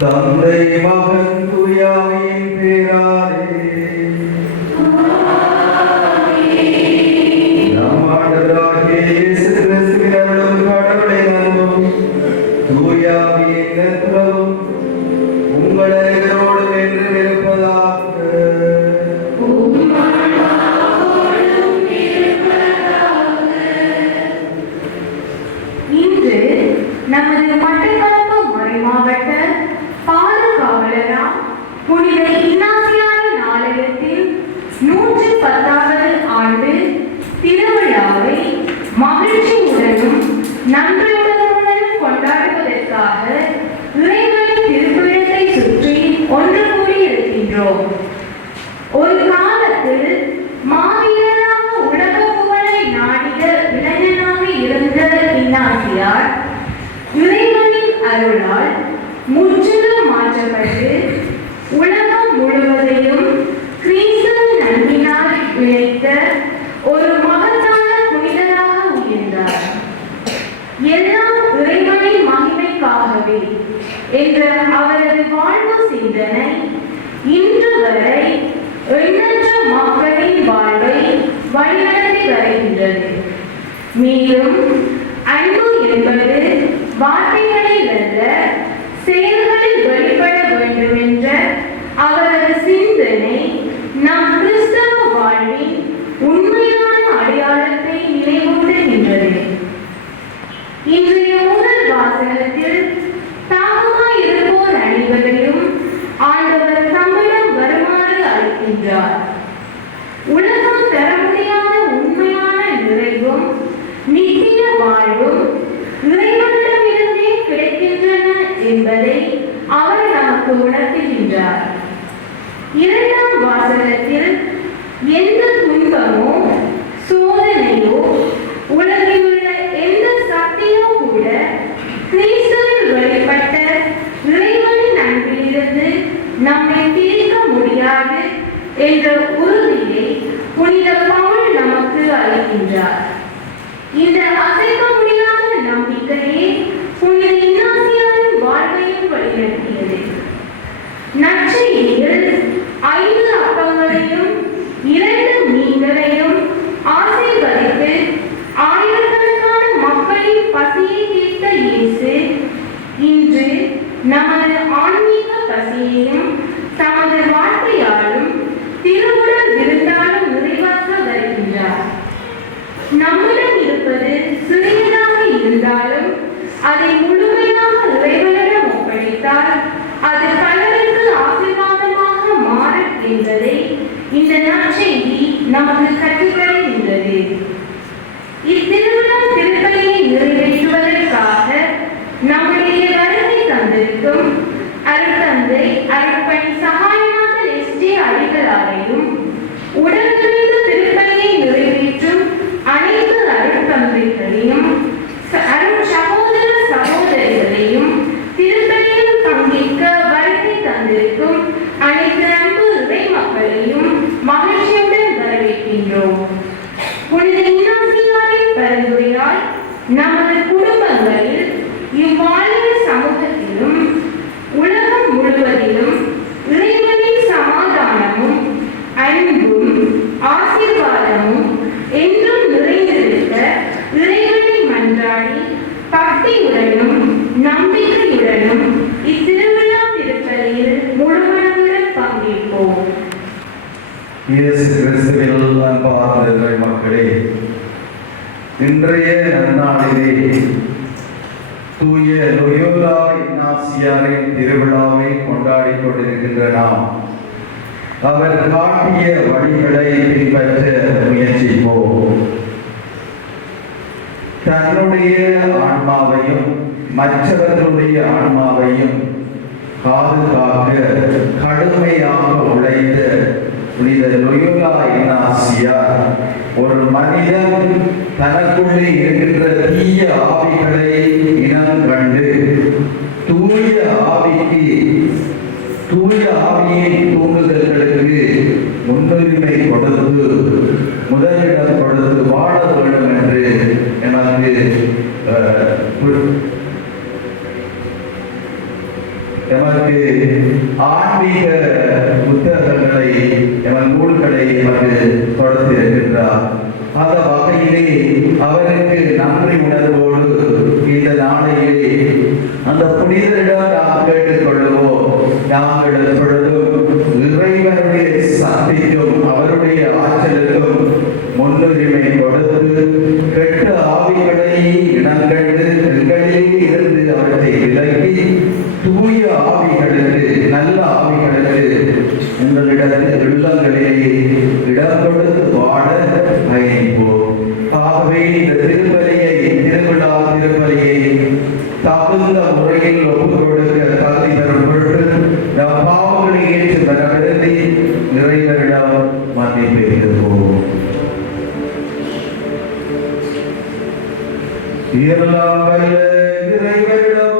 தந்தை மகன் தூயாவின் பேராலே நம் ஆண்டவராகிய இயேசு கிறிஸ்துவின் அருளும் கடவுளின் அன்பும் தூயாவின் நட்புறவும் உங்கள் அனைவரோடும் என்றும் இருப்பதாக. இன்று நமது மட்டக்களப்பு மறைமாவட்ட பாதுகாவலராம் புனித இன்னாசியாரின் ஆலயத்தில் 110வது ஆண்டு திருவிழாவை மகிழ்ச்சியுடனும் நன்றியுடனும் கொண்டாடுவதற்காக இறைவனின் திருப்பீடத்தை சுற்றி ஒன்று கூடியிருக்கின்றோம். ஒரு காலத்தில் மாவீரராக உலக புகழை நாடிய இளைஞனாக இருந்த இன்னாசியார் இறைவனின் அருளால் முற்றிலும் மாற்றப்பட்டு உலகம் முழுவதையும் கிறிஸ்துவின் அன்பினால் இணைத்த ஒரு மகத்தான புனிதராக உயர்ந்தார். எல்லாம் இறைவனின் மகிமைக்காகவே என்ற அவரது வாழ்வு சிந்தனை இன்று வரை எண்ணற்ற மக்களின் வாழ்வை வழிநடத்தி வருகின்றது. மேலும் அன்பு என்பது வார்த்தைகளில் அல்ல, செயல்களில் வெளிப்பட வேண்டும் என்ற அவரது சிந்தனை நம் கிறிஸ்தவ வாழ்வின் உண்மையான அடையாளத்தை நினைவூட்டுகின்றது. இன்றைய முதல் வாசகத்தில் தாகமாய் இருப்போர் அனைவரையும் ஆண்டவர் தம்மிடம் வருமாறு அழைக்கின்றார். உலகம் தர முடியாத உண்மையான நிறைவும் நித்திய வாழ்வும் இறைவனிடமிருந்தே கிடைக்கின்றன என்பதை அவர் நமக்கு உணர்த்துகின்றார். இரண்டாம் வாசகத்தில் எந்த துன்பமோ சோதனையோ உலகில் உள்ள எந்த சக்தியோ கூட கிறிஸ்துவில் வெளிப்பட்ட இறைவனின் அன்பிலிருந்து நம்மை பிரிக்க முடியாது என்ற உறுதியை புனித பவுல் நமக்கு அளிக்கின்றார். இந்த அசைக்க முடியாத நம்பிக்கையே புனித இன்னாசியாரின் வாழ்வையும் வழிநடத்தியது. நற்செய்தியில் 5 அப்பங்களையும் 2 மீன்களையும் ஆசீர்வதித்து ஆயிரக்கணக்கான மக்களின் பசியை தீர்த்த இயேசு இன்று நமது ஆன்மீக பசியையும் தமது வாழ்க்கையாலும் திருவுடல் விருந்தாலும் நிறைவாக்க வருகின்றார். நம்மிடம் இருப்பது சிறியதாக இருந்தாலும் அதை முழுமையாக இறைவனிடம் ஒப்படைத்தால் அது பலருக்கு ஆசீர்வாதமாக மாறும் என்பதை இந்த நற்செய்தி நமக்கு கற்றுத்தருகின்றது. இத்திருவிழா திருப்பலியை நிறைவேற்றுவதற்காக நம்முடைய வருகை தந்திருக்கும் அருட்தந்தை அருட்பணி சகாயநாதன் எஸ்.ஜே. அடிகளாரையும் உடனிருந்து திருப்பலியை நிறைவேற்றும் அனைத்து அருட்தந்தைகளையும் சகோதர சகோதரிகளையும் திருப்பலியில் பங்கேற்க வருகை தந்திருக்கும் அனைத்து அன்பு இறை மக்களையும் மகிழ்ச்சியுடன் வரவேற்கின்றோம். புனித இன்னாசியாரின் பரிந்துரையால் நமது குடும்பங்களில் இவ்வாழ்வியல் சமூகத்திலும் உலகம் முழுவதிலும் இறைவனின் சமாதானமும் அன்பும் ஆசீர்வாதமும் என்றும் நிறைந்திருக்க இறைவனை மன்றாடி பக்தியுடனும் நம்பிக்கையுடனும் இத்திருவிழா திருப்பலியில் முழுமனதுடன் பங்கேற்போம். இயேசு கிறிஸ்துவில் அன்பார்ந்த மக்களே, இன்றைய நன்னாளிலே தூய லோயோலா இன்னாசியாரின் திருவிழாவை கொண்டாடிக் கொண்டிருக்கின்ற நாம் அவர் காட்டிய வழிகளை பின்பற்ற முயற்சிப்போம். தன்னுடைய ஆன்மாவையும் மற்றவர்களுடைய ஆன்மாவையும் பாதுகாக்க கடுமையாக உழைத்த புனித லோயோலா இன்னாசியார் ஒரு மனிதன் தனக்குள்ளே இருக்கின்ற தீய ஆவிகளை இனம் கண்டு தூய ஆவியின் தூண்டுதல்களுக்கு முன்னுரிமை கொடுத்து முதலிடம் கொடுத்து வாழ வேண்டும் என்று நமக்கு ஆன்மீக புத்தகங்களை நூல்களை அவர் கொடுத்திருக்கின்றார். அந்த வகையிலே அவருக்கு நன்றி உணர்வோடு இந்த நாளையிலே அந்த புனிதரிடம் நாம் கேட்டுக்கொள்வோம். நாங்கள் எப்பொழுதும் இறைவனுடைய சக்திக்கும் அவருடைய ஆற்றலுக்கும் முன்னுரிமை கொடுத்து கெட்ட ஆவிகளை இனங்கண்டு எங்களிலே இருந்து அவற்றை விலக்கி தூய ஆவிகளுக்கு நல்ல ஆவிகளுக்கு உங்களிடத்தில் உள்ளங்களிலே இடம் கொடுத்து வாழ பயணிப்போம். ஆகவே இந்த திருப்பலியை திருவிழா திருப்பலியை தகுந்த முறையில் ஒப்புக் கொடுக்க தகுதி பெறும் பொருட்டு நம் பாவங்களை ஏற்று பெறவிருந்தி இறைவனிடம் மன்னிப்பு பெறுவோம். எல்லாம் வல்ல இறைவனிடம்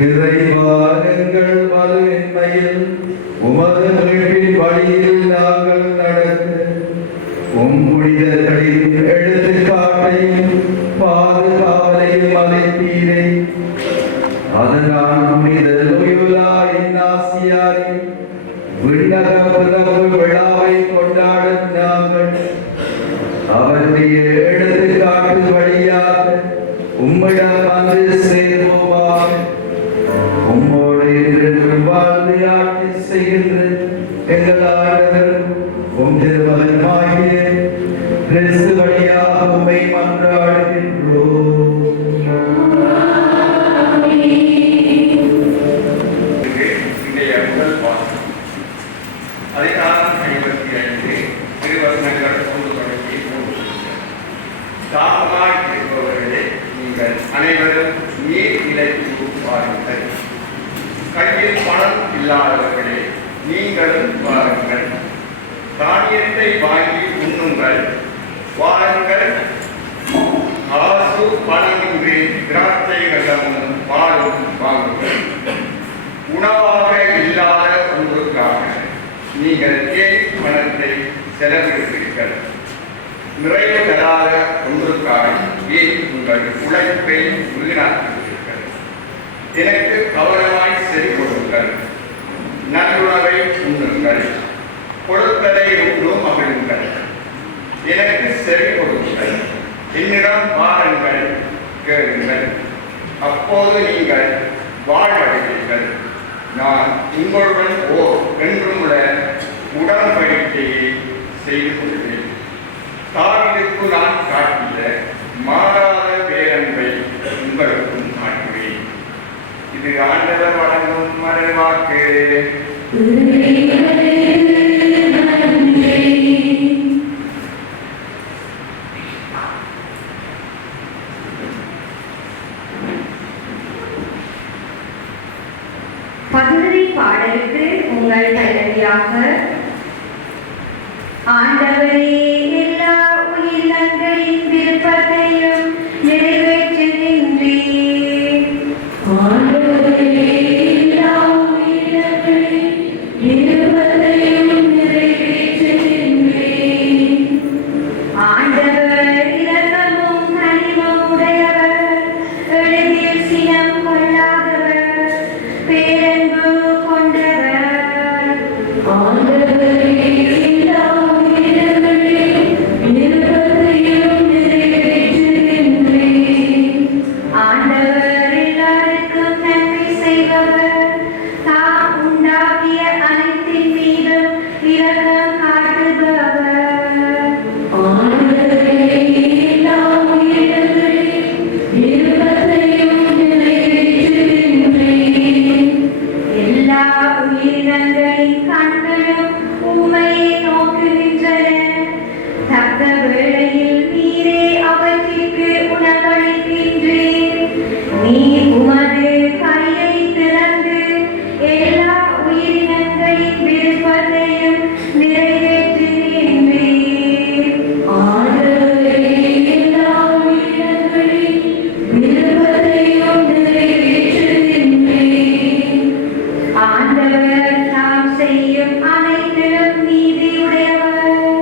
இறைவா எங்கள் மறுமையில் உமது மீட்பின் வழியில் நாங்கள் நடக்க புனிதர்களின் எடுத்துக்காட்டையும் பாதுகாவலையும் அளித்தீரே. அதனால் புனித லோயோலா இன்னாசியாரின் விண்ணக பிறப்பு விழாவை கொண்டாட நாங்கள் அவருடைய எடுத்துக்காட்டு வழியாக உம்மிடம் வந்து சேர்வோமாக. உம்மோடு என்றென்றும் வாழ்ந்து ஆட்சி செய்கின்ற எங்கள் ஆண்டவர் உம் திருமகனாகிய கிறிஸ்து வழியாக உம்மை மன்றாடுகின்றோம். அதிகாரம் 55 திருவசனங்கள் 1 தொடங்கி 3. தாகமாய் இருப்பவர்களே, நீங்கள் அனைவரும் நீர் நிலைக்கு வாருங்கள். கையில் பணம் இல்லாதவர்களே, நீங்களும் வாருங்கள். தானியத்தை வாங்கி உண்ணுங்கள். வாருங்கள். காசு பணமின்றி திராட்சை வெள்ளமும் பாலும் வாங்குங்கள். உணவாக இல்லாத ஒன்றுக்காக நீங்கள் ஏன் பணத்தை செலவிடுகிறீர்கள்? நிறைவு தராத ஒன்றுக்காக ஏன் உங்கள் உழைப்பை வீணாக்குகிறீர்கள்? எனக்கு கவனமாய் செறி கொடுங்கள். நல்லுணவை உண்ணுங்கள். கொடுத்தலை உண்டு மகிழுங்கள். எனக்கு செறி கொடுங்கள். என்னிடம் வாருங்கள், கேளுங்கள், அப்போது நீங்கள் வாழ்வடைவீர்கள். நான் உங்களுடன் என்றும் உடன்படிக்கையை செய்து கொள்வேன். தாவீதுக்கு நான் காட்டிய மாறாத பேரன்பை உங்களுக்கும் காட்டுவேன். இது ஆண்டவர் வழங்கும் மறைவாக்கு. பதிலுரை பாடலுக்கு உங்கள் தலைவியாக ஆண்டவரே எல்லா உயிரினங்களின் விருப்பத்தையும் நிறைவேற்றுகின்றீர். ஆண்டவரே எல்லா உயிரினங்களின் விருப்பத்தையும் நிறைவேற்றுகின்றீர். ஆண்டவர் இரக்கமும் கனிவும் உடையவர், எளிதில் சினம் கொள்ளாதவர், பேரன்பு கொண்டவர். ஆண்டவரே எல்லா உயிரினங்களின் விருப்பத்தையும் நிறைவேற்றுகின்றீர். ஆண்டவர் எல்லாருக்கும் நன்மை செய்பவர், தாம் உண்டாக்கிய அனைத்தின் மீதும் இரக்கம் காட்டுபவர். ஆண்டவரே எல்லா உயிரினங்களின் விருப்பத்தையும் நிறைவேற்றுகின்றீர். எல்லா உயிரினங்களின் கண்களும் உம்மையே நோக்குகின்றன. தக்க வேளையில் நீரே அவற்றிற்கு உணவளிக்கின்றீர். நீர் உமது கையை திறந்து எல்லா உயிரினங்களின் விருப்பத்தையும் நிறைவேற்றுகின்றீர். ஆண்டவரே எல்லா உயிரினங்களின் விருப்பத்தையும் நிறைவேற்றுகின்றீர். ஆண்டவர் தாம் செய்யும் அனைத்திலும் நீதியுடையவர்.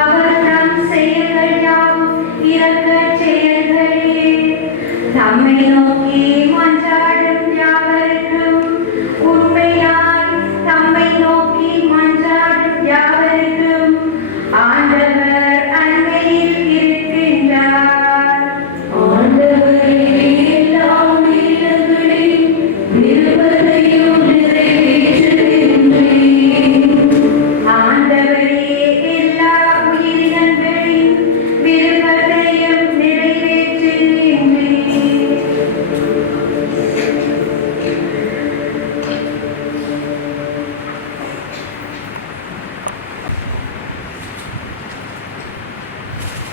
அவர் தம் செயல்கள் யாவும் இரக்கச் செயல்களே. தம்மை நோக்கி மன்றாடும் யாவருக்கும் உண்மையாய் தம்மை நோக்கி மன்றாடும் யாவருக்கும் ஆண்டவர் அண்மையில் இருக்கின்றார். ஆண்டவரே எல்லா உயிரினங்களின் விருப்பத்தையும் நிறைவேற்றுகின்றீர். ஆண்டவரே எல்லா உயிரினங்களின் விருப்பத்தையும் நிறைவேற்றுகின்றீர்.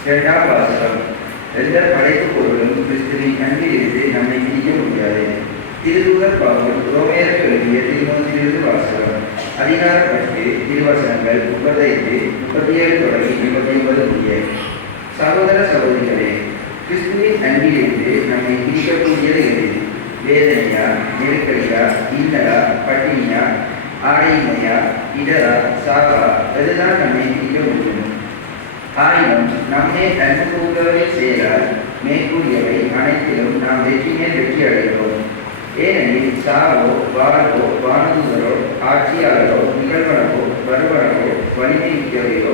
இரண்டாம் வாசகம். எந்த படைப்பு பொருளும் கிறிஸ்துவின் அன்பிலிருந்து நம்மை பிரிக்க முடியாது. திருத்தூதர் பவுல் ரோமேயருக்கு எழுதிய தீமோத்தேயுவிலிருந்து வாசகம். அதிகாரம் 10 திருவசனங்கள் 35, 37 தொடங்கி 39 முடிய. சகோதர சகோதரிகளே, கிறிஸ்துவின் அன்பிலிருந்து நம்மை பிரிக்கக்கூடியது எது? வேதனையா, நெருக்கடியா, இன்னலா, பட்டினியா, ஆடையின்மையா, இடரா சாகா அதுதான் நம்மை தீர்க்க முடியும். ஆயினும் நம்மை அன்பு கூறுவதை செய்தால் மேற்கூறியவை அனைத்திலும் நாம் வெற்றி மேல் வெற்றி அடைகிறோம். ஏனெனில் சாவோ வாழ்வோ வானதூதரோ ஆட்சியாளரோ நிகழ்வனவோ வருவனவோ வலிமை மிக்கவையோ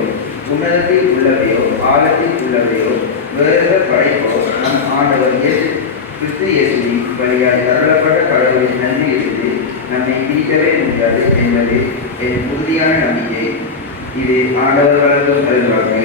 உன்னதத்தில் உள்ளவையோ ஆழத்தில் உள்ளவையோ வேறு படைப்போ நம் ஆண்டவர் கிறிஸ்து இயேசுவின் வழியால் தரப்பட்ட கடவுளின் நன்மையிலிருந்து நம்மை பிரிக்கவே முடியாது என்பது என் உறுதியான நம்பிக்கை. இது ஆண்டவர் வழங்கும் அருள்வாக்கு.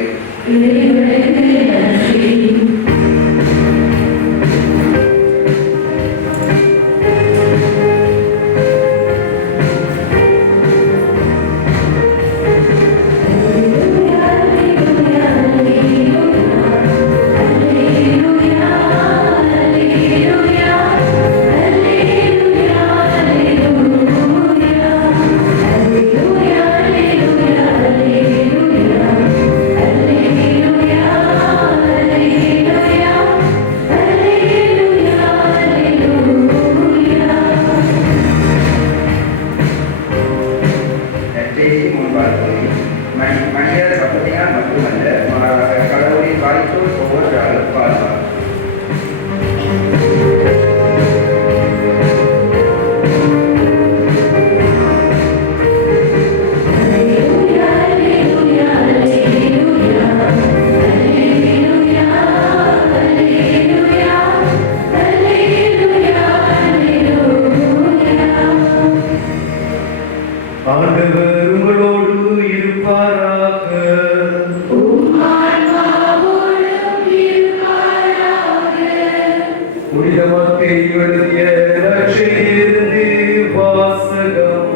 மனிதர் அப்பத்தினால் மட்டுமல்ல, மாறாக கடவுளின் வாய்ப்போல் ஒவ்வொன்றாலும் வாழ்வார். ஆண்டவர் உங்களோடு இருப்பாராக. புனித மத்தேயு எழுதிய நற்செய்தியிலிருந்து வாசகம்.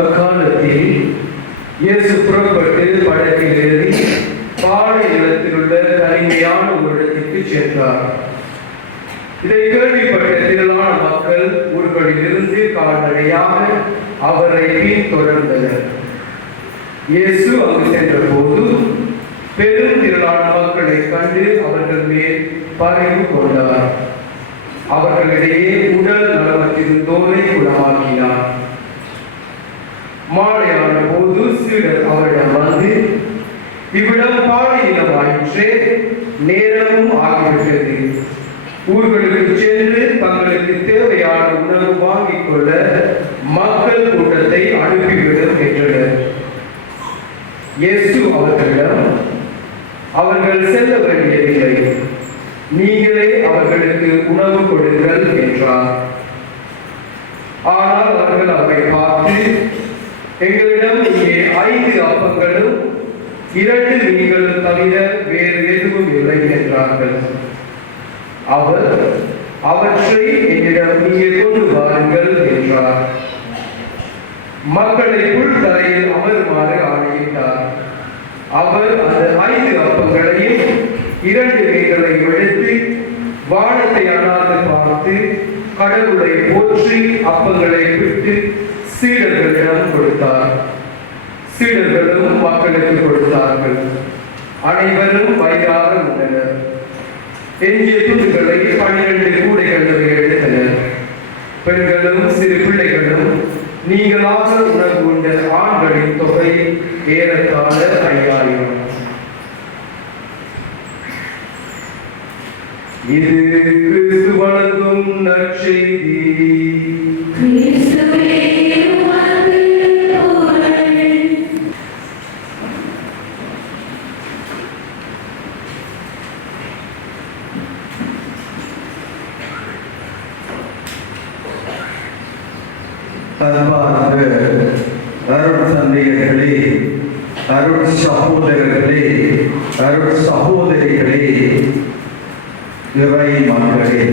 அக்காலத்தில் இயேசு புறப்பட்டு படகில் ஏறி பாலை நிலத்தில் உள்ள தனிமையான ஒரு இடத்திற்கு சென்றார். இதை கேள்விப்பட்ட திரளான மக்கள் ஊர்களிலிருந்து கால்நடையாக அவரை பின்தொடர்ந்தனர். இயேசு அங்கு சென்ற போது பெரும் திரளான மக்களை கண்டு அவர்கள் மேல் பரிவு கொண்டார். அவர்களிடையே உடல் நலமற்றிருந்தோரை குணமாக்கினார். மாலையான போது சீடர் அவரிடம் வந்து, இவ்விடம் பாலை நிலமாயிற்றே, நேரமும் ஆகிவிட்டது. ஊர்களுக்கு சென்று தங்களுக்கு தேவையான உணவு வாங்கிக் கொள்ள மக்கள் கூட்டத்தை அனுப்பிவிடும் என்றனர். இயேசு அவர்களிடம், அவர்கள் செல்ல வேண்டியதில்லை, நீங்களே அவர்களுக்கு உணவு கொடுங்கள் என்றார். ஆனால் அவர்கள் அவரை பார்த்து, எங்களிடம் இங்கே 5 அப்பங்களும் 2 மீன்களும் தவிர வேறு எதுவும் இல்லை என்றார்கள். அவர், அவற்றை என்னிடம் இங்கே கொண்டு வாருங்கள் என்றார். மக்களை புல் தரையில் அமருமாறு ஆணையிட்டார். அவர் அந்த 5 அப்பங்களையும் 2 மீன்களையும் எடுத்து வானத்தை அண்ணாந்து பார்த்து கடவுளை போற்றி அப்பங்களை விட்டு சீடர்களிடம் கொடுத்தார். சீடர்களும் மக்களுக்கு கொடுத்தார்கள். அனைவரும் வயிறார உண்டனர். எஞ்சிய துண்டுகளை 12 கூடைகள் எடுத்தனர். பெண்களும் சிறு பிள்ளைகளும் நீங்களாக உணவு உண்ட ஆண்களின் தொகை ஏறத்தாழ 5000. இது கிறிஸ்து வழங்கும் நற்செய்தி. அன்பார்ந்த அருள் தந்தையர்களே, அருள் சகோதரர்களே, அருள் சகோதரிகளே, இறை மக்களே,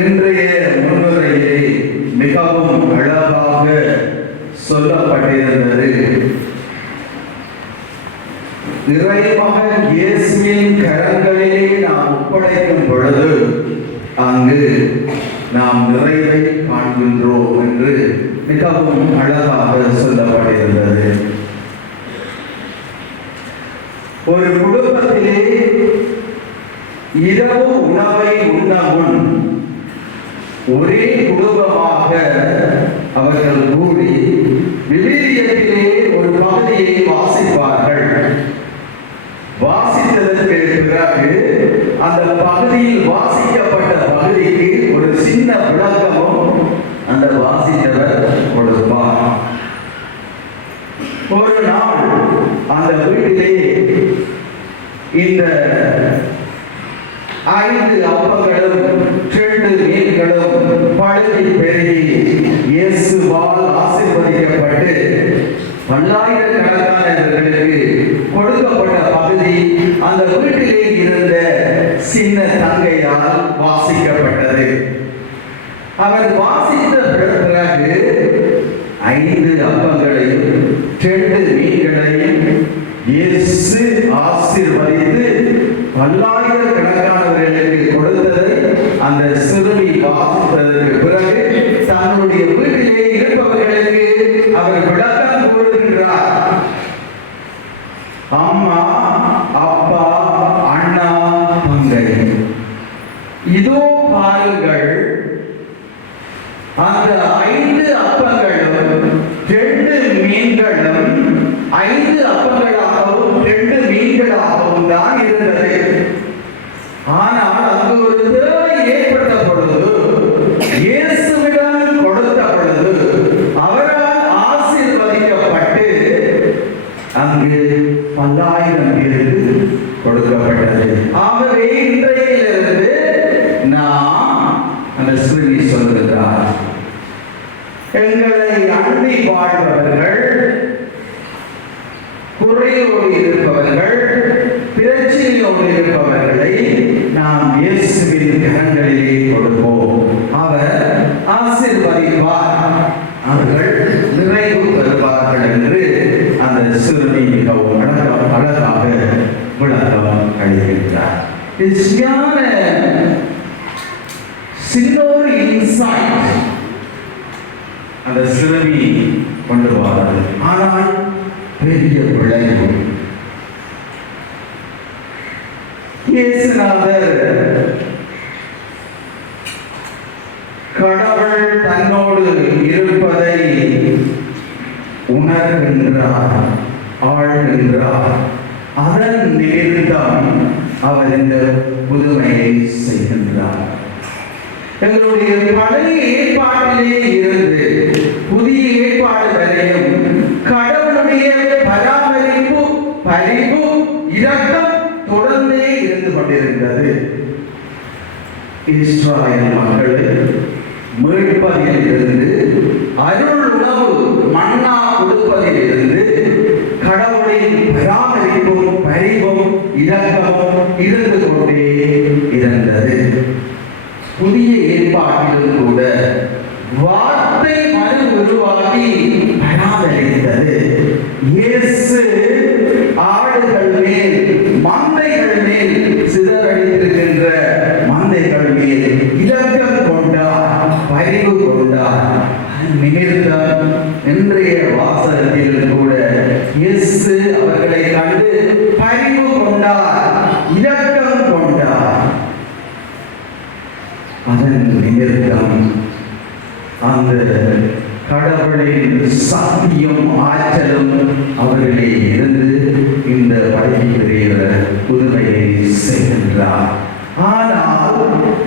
இன்றைய முன்னுரையிலே மிகவும் அழகாக சொல்லப்பட்டிருந்தது இறைமகன் இயேசுவின் கரங்களிலே நாம் ஒப்படைக்கும் பொழுது அங்கு நாம் நிறைவை காண்கின்றோம் என்று மிகவும் அழகாக சொல்லப்பட்டிருந்தது. ஒரு குடும்பத்திலே இரவு உணவை உண்ண முன் ஒரே குடும்பமாக அவர்கள் கூடி விவிலியத்திலே ஒரு பகுதியை வாசிப்பார்கள். வாசித்ததற்கு பிறகு அந்த பகுதியில் வாசிக்கப்பட்ட பகுதிக்கு ஒரு சின்ன விளக்கமும் அந்த வாசித்தவர் கொடுப்பார். ஒரு நாள் அந்த வீட்டிலே இந்த 5 அப்பங்களும் 2 மீன்களும் பழுகி பெருகி இயேசுவால் ஆசீர்வதிக்கப்பட்டு பல்லாயிரக்கணக்கானவர்களுக்கு கொடுக்கப்பட்ட பகுதி அந்த வீட்டிலே இருந்த சின்ன தங்கையால் வாசிக்கப்பட்டது. அவர் வாசித்த பிறகு 5 அப்பங்களையும் 2 மீன்களையும் இயேசு ஆசீர்வதித்து பல்லாயிரக்கணக்கானவர்களுக்கு கொடுத்ததை அந்த சிறுமி வாசித்ததற்கு பிறகு தன்னுடைய வீட்டிலே இருப்பவர்களுக்கு அவர் விளக்கம் கூறுகின்றார். அம்மா, அப்பா, அண்ணா, தங்கை, இதோ பாருங்கள், அந்த 5 அப்பங்களும் 2 மீன்களும் 5 அப்பங்களாகவும் 2 மீன்களாகவும் தான் இருந்தது. ஆனால் அங்கு ஒரு தேவை ஏற்பட்ட பொழுது இயேசுவிடம் கொடுத்த பொழுது அவரால் ஆசீர்வதிக்கப்பட்டு அங்கு 1000 பேருக்கு கொடுக்கப்பட்டது. ஆகவே இன்றையிலிருந்து நாம் அந்த சிறுமி சொல்லுகிறார், எங்களை அண்டி வாழ்பவர்கள், குறையோடு இருப்பவர்கள், பிரச்சனையோடு இருப்பவர்களை நாம் இயேசுவின் கரங்களிலே கொடுப்போம். அவர் ஆசீர்வதிப்பார், அவர்கள் நிறைவு பெறுவார்கள் என்று அந்த சிறுமி மிகவும் அழகாக விளக்கம் அளிக்கின்றார். சின்னொரு இன்சைட் அந்த சிறுமி கொண்டு வராது, ஆனால் பெரிய விளைவு. இயேசுநாதர் கடவுள் தன்னோடு இருப்பதை உணர்கின்றார், ஆழ்கின்றார். அதன் நிமித்தம் அவர் இந்த புதுமையை செய்கின்றார். எங்களுடைய பழைய ஏற்பாட்டிலே இருந்து புதிய ஏற்பாடு வரையும் கடவுளுடைய பராமரிப்பு, பரிவு, இரக்கம் தொடர்ந்தே இருந்து கொண்டிருந்தது. இஸ்ராயல் மக்களை மீட்பதில் இருந்து, அருள் உணவு மன்னா கொடுப்பதில் இருந்து கடவுளின் பராமரிப்பும் பரிவும் இரக்கமும் இருந்து கொண்டே இருந்தது. புதிய ஏற்பாட்டிலும் கூட வார்த்தை மறு உருவாகி பராமரித்தது. இயேசு ஆடுகள் மேல், மந்தைகள் மேல், சிதறடித்திருக்கின்ற மந்தைகள் மேல் இரக்கம் கொண்டார், பரிவு கொண்டார். நிமிர்ந்தம் இன்றைய வாசகத்தில் கூட இயேசு அவர்களை கண்டு பரிவு கொண்டார், இரக்கம் கொண்டார். அதன் நிமித்தம் அந்த கடவுளின் சக்தியும் ஆற்றலும் அவர்களே இருந்து இந்த வழிபெரிய புதுமையை செய்கின்றார். ஆனால்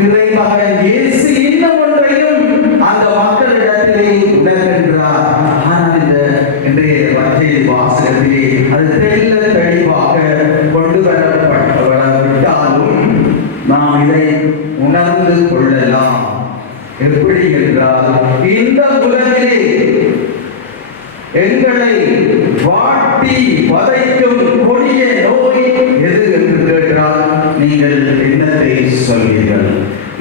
இறைமகன் இயேசு இன்னும் ஒன்றையும் அந்த மக்களிடத்திலே உணர்கின்றார். ஆனால் இந்த இன்றைய வற்றை வாசகத்திலே அது தெல்ல தெளிவாக கொண்டு வரப்பட்டாலும் நாம் இதை உணர்ந்து கொள்ளலாம். எப்படி என்றால், இந்த உலகிலே எங்களை வாட்டி வதைக்கும் கொடிய நோய் எது என்று கேட்டால் நீங்கள் என்னத்தை சொல்வீர்கள்?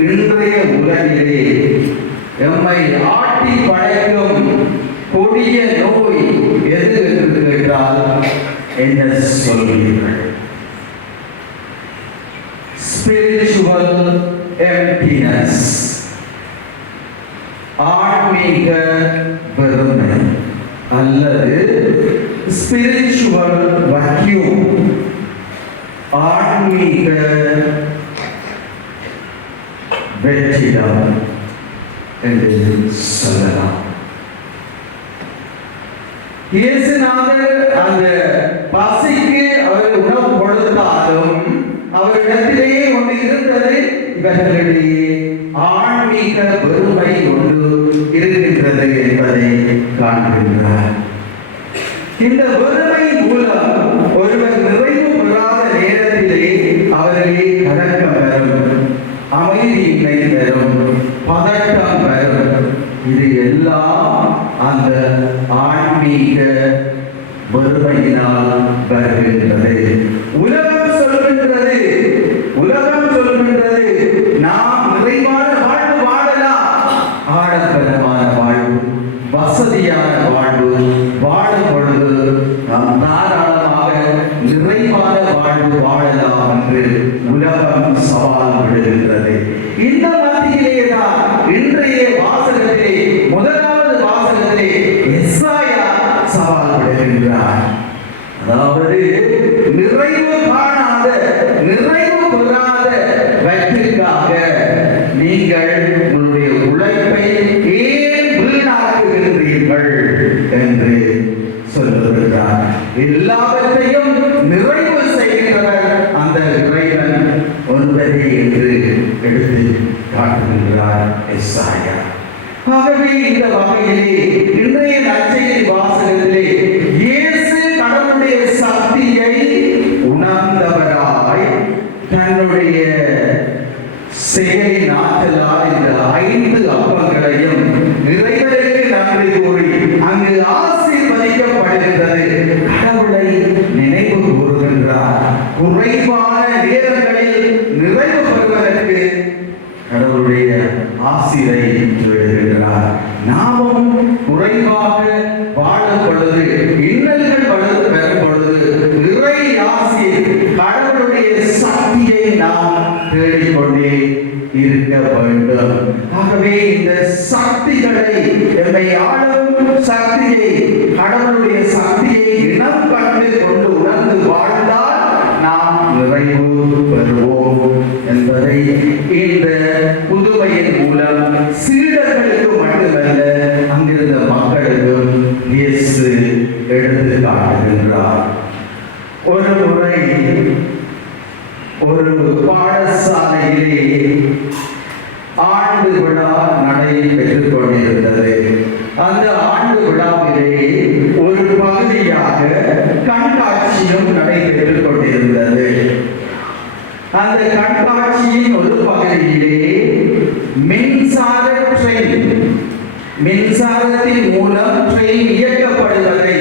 இன்றைய உலகிலே எம்மை ஆட்டி படைக்கும் கொடிய நோய் எது என்று கேட்டால் என்ன சொல்வீர்கள்? ஸ்பிரிச்சுவல் எம்ப்டினஸ், ஆன்மீக வெறுமை, அல்லது ஸ்பிரிச்சுவல் வக்யூம், ஆன்மீக வெற்றிடம் என்று சொல்லலாம். இயேசுநாதர் அந்த பசிக்கு அவர் உணவு கொடுத்தாலும் அவரிடத்திலேயே ஒன்று இருந்தது, இவர்களிடையே ஆன்மீக வெறுமை ஒன்று இருக்கின்றது என்பதை காண்கின்றார். இந்த வெறுமை மூலம் ஒருவர் நிறைவு பெறாத நேரத்திலே அவர்களே கலக்கம் வரும், அமைதியின்மை வரும், பதட்டம் வரும். இது எல்லாம் அந்த ஆன்மீக வறுமையினால் வருகின்றது. உலகம் சொல்கின்றது நாம் நிறைவான வாழ்வு வாழலாம், ஆடம்பரமான வாழ்வு, வசதியான வாழ்வு வாழும் பொழுது நாம் தாராளமாக நிறைவான வாழ்வு வாழலாம் என்று உலகம் சவால் விடுகின்றது. இந்த மத்தியிலேதான் இன்றைய வாசகத்திலே, முதலாவது வாசகத்திலே எசாயா சவால் விடுகின்றார். அதாவது நிறைவு காணாத, நிறைவு பெறாத வெற்றிக்காக நீங்கள் உங்களுடைய உழைப்பை ஏன் வீணாக்குகின்றீர்கள் என்று சொல்லுகிறார். எல்லாவற்றையும் நிறைவு செய்கிறவர் அந்த இறைவன் ஒருவரே என்று எடுத்து காட்டுகின்றார் எசாயா. ஆகவே இந்த வகையிலே இன்றைய நற்செய்தி வாசகத்திலே இயேசு கடவுளுடைய சக்தியை உணர்ந்தவராய் தன்னுடைய செயலின் ஆற்றலால் இந்த 5 அப்பங்களையும் இறைவனுக்கு நன்றி கூறி அங்கு ஆசீர்வதிக்கப்படுகின்றது. கடவுளை நினைவு கூறுகின்றார். குறைவான நேரங்களில் நிறைவு பெறுவதற்கு கடவுளுடைய ஆசிரை எழுதுகிறார். நாமும் குறைவாக வாழும் பொழுது, இன்னல்கள் பெறும் பொழுது இறை ஆசி, கடவுளுடைய சக்தியை நாம் தேடிக்கொண்டே இருக்க வேண்டும். ஆகவே இந்த சக்திகளை, எம்மை ஆளும் சக்தியை, கடவுளுடைய சக்தியை இனம் கண்டு கொண்டு உணர்ந்து வாழ்ந்தால் நாம் நிறைவு பெறுவோம் என்பதை இந்த புதுமையின் மூலம் சீடர்களுக்கு மட்டுமல்ல, அங்கிருந்த மக்களுக்கும் இயேசு எடுத்து காட்டுகின்றார். ஒரு முறை ஒரு பாடசாலையிலே ஆண்டு விழா நடைபெற்றுக் கொண்டிருந்தது. அந்த ஆண்டு விழாவிலே ஒரு பகுதியாக கண்காட்சியும் நடைபெற்றுக் கொண்டிருந்தது. அந்த கண்காட்சியின் ஒரு பகுதியிலே மின்சார ட்ரெயின், மின்சாரத்தின் மூலம் ட்ரெயின் இயக்கப்படுவதை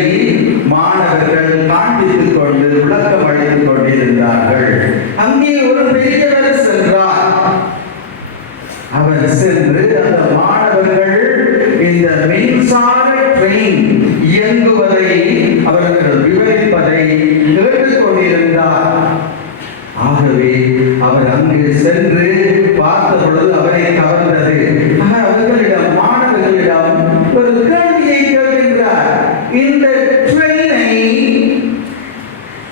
மாணவர்கள் காண்பித்துக் கொண்டு விளக்கம் அளித்துக் கொண்டிருந்தார்கள். அங்கே ஒரு பெரியவர் சென்றார். அவர் சென்று அந்த மாணவர்கள் இந்த மின்சார ட்ரெயின் இயங்குவதை அவர்கள் விவரிப்பதை கேட்டுக் கொண்டிருந்தார். ஆகவே அவர் அங்கு சென்று பார்த்த பொழுது அவரை கவர்ந்தது. அவர்களிடம், மாணவர்களிடம் ஒரு கேள்வியை கேட்கின்றார். இந்த ட்ரெயினை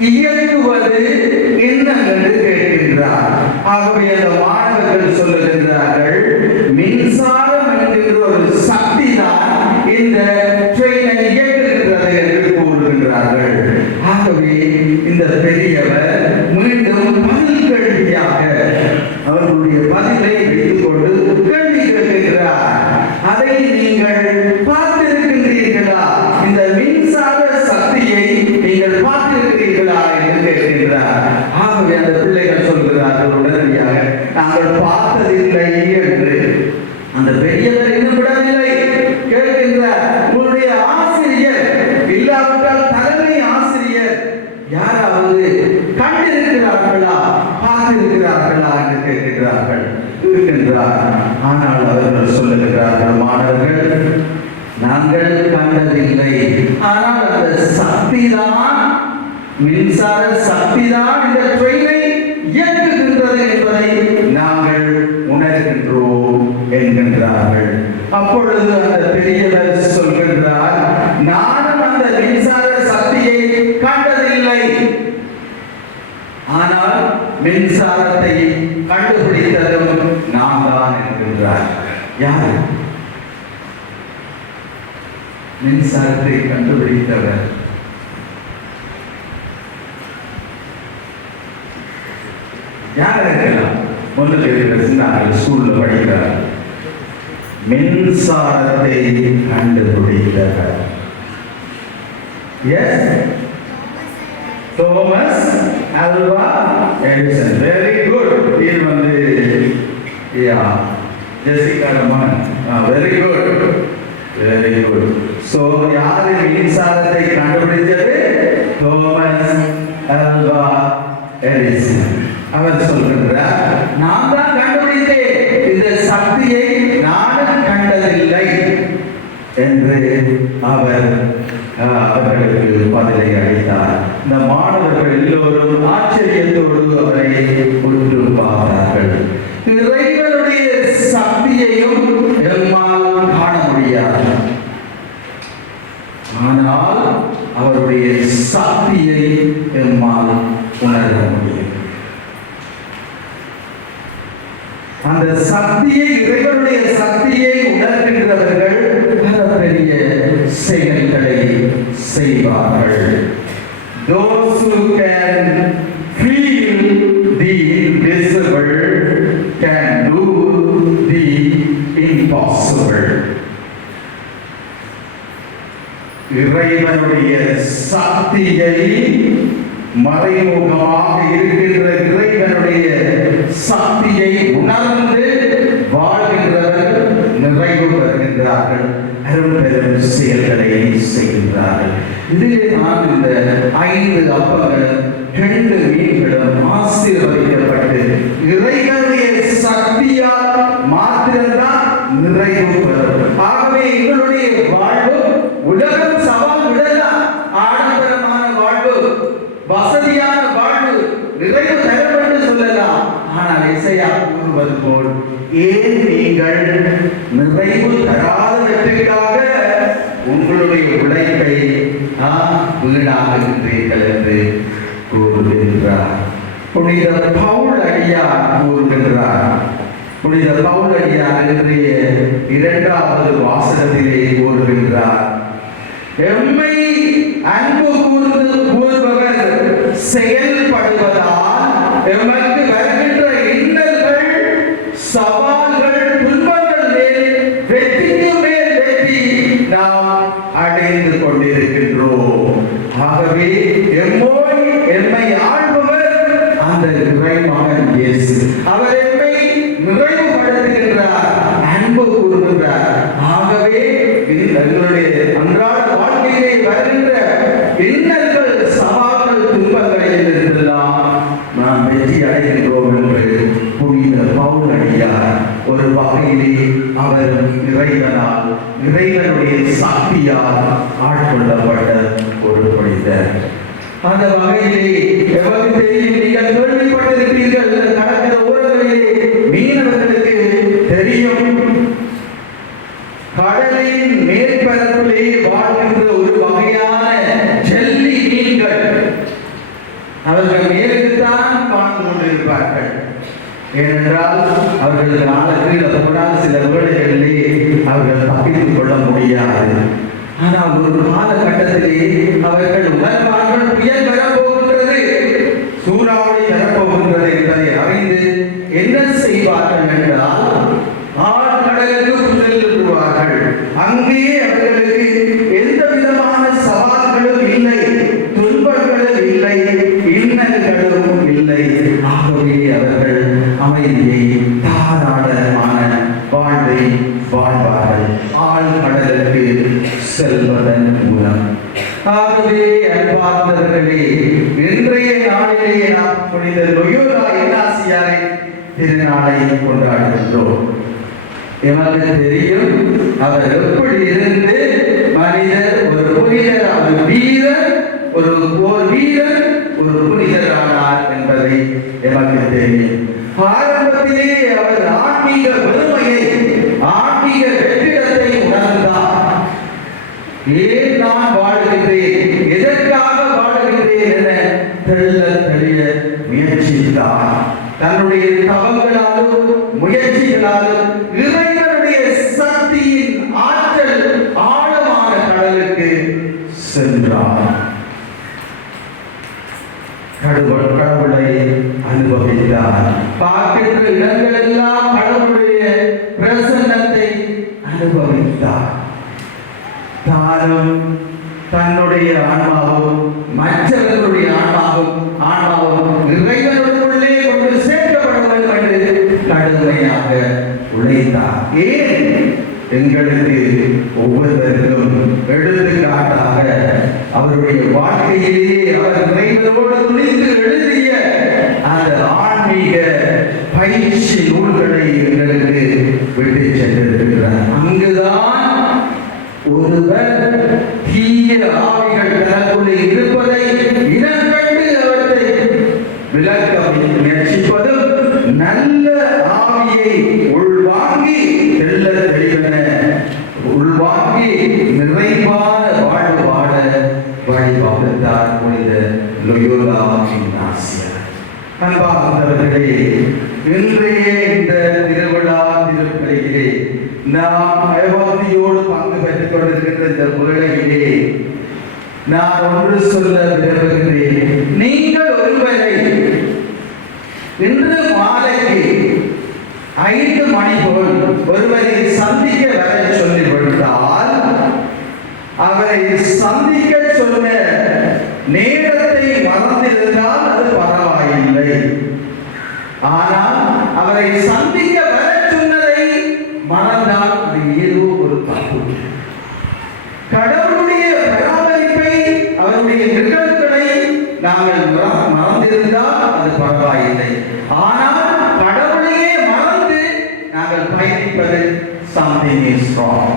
இயக்குவது என்னவென்று கேட்கின்றார். ஆகவே அந்த மாணவர்கள் சொல்லுகின்றார்கள், மின்சாரம் என்கின்ற ஒரு சக்தி தான் இந்த ட்ரெயினை இயக்குகின்றது என்று கூறுகின்றார்கள். ஆகவே இந்த பெரியவர் மீண்டும் பதில் கேள்வியாக அவர்களுடைய பதிலை வைத்துக் கொண்டு கேள்வி கேட்கிறார். அதை நீங்கள் பார்த்திருக்கின்றீர்களா? இந்த மின்சார சக்தியை நீங்கள் பார்த்திருக்கிறீர்களா என்று கேட்கின்றார். ஆகவே அந்த பிள்ளைகள் சொல்கிறார்கள் உடனடியாக, நாங்கள் பார்த்ததில்லை என்று. அந்த பெரியவர் இன்னும் விடவில்லை, கேட்கின்றார், உங்களுடைய ஆசிரியர் இல்லாவிட்டால் தலைமை ஆசிரியர் யாராவது கண்டிருக்கிறார்களா, பார்த்திருக்கிறார்களா என்று கேட்கிறார்கள். இருக்கின்றார். ஆனால் அவர்கள் சொல்லுகிறார்கள், மாணவர்கள், நாங்கள் கண்டதில்லை, ஆனால் அந்த சக்தி தான் மின்சார சக்தி தான் இந்த ட்ரெயினை இயக்குகின்றது என்பதை நாங்கள் உணர்கின்றோம் என்கின்றார்கள். அப்பொழுது அந்த பெரியவர் சொல்கின்றார், நானும் அந்த மின்சார சக்தியை கண்டதில்லை, ஆனால் மின்சாரத்தை கண்டுபிடித்ததும் நான் தான் என்கின்றார். யார் மின்சாரத்தை கண்டுபிடித்தவர்? யார் இருக்கலாம்? முதல்ல நாங்கள் ஸ்கூல்ல படிக்கிறார். மின்சாரத்தை கண்டுபிடித்தவர் Thomas Alva Edison. Very good. இது வந்து Jessica Raman. Very good, very good. So யாரு மின்சாரத்தை கண்டுபிடித்தது? Thomas Alva Edison. அவர் சொல்கின்றார், நான் தான் கண்டுபிடித்தேன், இந்த சக்தியை நானும் கண்டதில்லை என்று அவர்களுக்கு பதிலை அளித்தார். இந்த மாணவர்கள் எல்லோரும் ஆச்சரியத்தோடு அவரை உற்று பார்த்தார்கள். இறைவனுடைய சக்தியையும் எம்மால் காண முடியாது, ஆனால் அவருடைய சக்தியை எம்மால் உணர முடியும். அந்த சக்தியை, இறைவனுடைய சக்தியை உணர்கின்றவர்கள் பல பெரிய செயல்களை செய்வார்கள். Those who can feel the invisible can do the impossible. இறைவனுடைய சக்தியை, மறைமுகமாக இருக்கின்ற இறைவனுடைய சக்தியை உணர்ந்து வாழ்கின்றவர்கள் நிறைவு பெறுகின்றார்கள், பெரும் செயல்களை செய்கின்றார்கள். இதிலே நான் இந்த 5 அப்பங்களும் 2 மீன்களும் ஆசீர்வதிக்கப்பட்டு இறைவனுடைய சக்தியால் மாத்திரம்தான் நிறைவு பெறும். ஆகவே எங்களுடைய வாழ்வு உலகம் சவால் விடலாம், ஆடம்பரமான வாழ்வு, வசதியான வாழ்வு, நிறைவு தரும் என்று சொல்லலாம். ஆனால் எசையா கூறுவது போல், ஏன் நீங்கள் நிறைவு தராதவற்றுக்காக உங்களுடைய உழைப்பை வீணாக்குகின்றீர்கள் என்று கூறுகின்றார். புனித பவுல் அடியார் கூறுகின்றார். புனித பவுல் அடியார் இன்றைய 2வது வாசகத்திலே கூறுகின்றார், எம்மை அன்பு கூறுபவர் செயல்படுவதால் எமக்கு வருகின்ற இன்னல்கள், சவால்கள், துன்பங்கள் மேல் வெற்றிக்கு மேல் வெற்றி நாம் அடைந்து கொண்டிருக்கின்றோம். ஆகவே எம்மை ஆள்பவர் அந்த இறைமகன் இயேசு. அவர் எம்மை நிறைவுபடுத்துகின்றார், அன்பு கூறுகின்றார். ஆகவே எங்களுடைய அன்றாட வாழ்க்கையிலே வருகின்ற இன்னல்கள், சவால்கள், துன்பங்களில் இருந்தெல்லாம் நாம் வெற்றி அடைகின்றோம் என்று புனித பவுல் அடியார் ஒரு வகையிலே அவர் இறைவனால், இறைவனுடைய சக்தியால் ஆட்கொள்ளப்பட்ட ஒரு புனிதர். அந்த வகையிலே எவருக்கு தெரியும், நீங்கள் கேள்விப்பட்டிருப்பீர்கள், கடற்கரை ஓரங்களிலே மீனவர்களுக்கு தெரியும், கடலின் மேற்பரப்பிலே வாழ்கின்ற ஒரு வகையான ஜெல்லி மீன்கள் அவர்கள் மேலுக்குத்தான் வாழ்ந்து கொண்டிருப்பார்கள். ஏனென்றால் அவர்களுக்கு ஆழத்தில் போனால் சில வேளைகளிலே அவர்கள் தப்பித்துக் கொள்ள முடியாது. ஆனால் ஒரு காலகட்டத்திலே அவர்கள் உணர்வார்கள், புயல் வரப்போகின்றது, சூறாவளி வரப்போகின்றது என்பதை அறிந்து என்ன செய்வார்கள் என்றால், ஆழ்கடலுக்கு செல்லுவார்கள். அங்கே அவர்களுக்கு எந்த விதமான சவால்களும் இல்லை, துன்பங்களும் இல்லை, இன்னல்களும் இல்லை. ஆகவே அவர்கள் அமைதியை, தாராளமான வாழ்வை வாழ்வார்கள் ஆழ்கடலுக்கு செல்வதன் மூலம். ஆகவே அன்பார்ந்தவர்களே, இன்றைய நாளிலேயே நாம் புனித லோயோலா இக்னாசியாரின் திருநாளை கொண்டாடுகின்றோம். எமக்கு தெரியும் அவர் எப்படி இருந்து மனிதர், ஒரு புனிதர், ஒரு வீரர், ஒரு வீரன் என்பதை எமக்கு தெரியும். ஆரம்பத்திலே அவர் ஆன்மீக பெருமையை, ஆன்மீக வெற்றிடத்தை உணர்ந்தார். ஏன் நான் வாழுகின்றேன், எதற்காக வாழுகின்றேன் என தெள்ள தெளிய முயற்சித்தார். தன்னுடைய தவங்களாலும் முயற்சிகளாலும் இறைவனுடைய சக்தியின் ஆற்றல் ஆழமான கடலுக்கு சென்றார். கடவுளை அனுபவித்தார். பார்க்கின்ற இடங்களெல்லாம் கடவுளுடைய பிரசன்னத்தை அனுபவித்தார். தானும் தன்னுடைய ஆன்மாவும் மற்றவர்களுடைய ஆன்மாவும் இறைவனுக்குள்ளே கொண்டு சேர்க்கப்பட வேண்டும் என்று கடுமையாக உழைத்தார். ஏன்? எங்களுக்கு ஒவ்வொருவருக்கும் எடுத்துக்காட்டாக அவருடைய வாழ்க்கையிலேயே அவர் இறைவனோடு துணிந்து எழுதிய அந்த ஆன்மீக பயிற்சி நூல்களை எங்களுக்கு விட்டு சென்றிருக்கிறார். அங்குதான் ஒருவர் தீய ஆவிகள் தனக்குள்ளே இருப்பதை இனங்கண்டு அவற்றை விளக்க முயற்சிப்பதும், நல்ல ஆவியை உள்வாங்கி தெள்ள தெளிவென உள்வாங்கி நிறைவான வாழ்வு வாழ வழிவகுத்தார் புனித லோயோலா இக்னாசியார். அன்பார்ந்தவர்களே, இன்றைய இந்த திருவிழா திருப்பலியிலே நாம் பயபக்தியோடு பங்கு பெற்றுக் கொண்டிருக்கின்ற இந்த வேளையிலே நான் ஒன்று சொல்ல விரும்புகிறேன். நீங்கள் ஒருவரை இன்று மாலைக்கு 5 மணி போல் ஒருவரை சந்திக்க வர சொல்லிவிட்டால், அவரை சந்திக்க சொன்ன நேரத்தை மறந்திருந்தால் அது பரவாயில்லை. ஆனால் அவரை சந்திக்க வர சொன்னதை மறந்தால் அது ஏதோ ஒரு தப்பு. கடவுளுடைய பராமரிப்பை, அவருடைய நிகழ்வுகளை நாங்கள் மறந்திருந்தால் அது பரவாயில்லை. ஆனால் கடவுளையே மறந்து நாங்கள் பயணிப்பது something is wrong.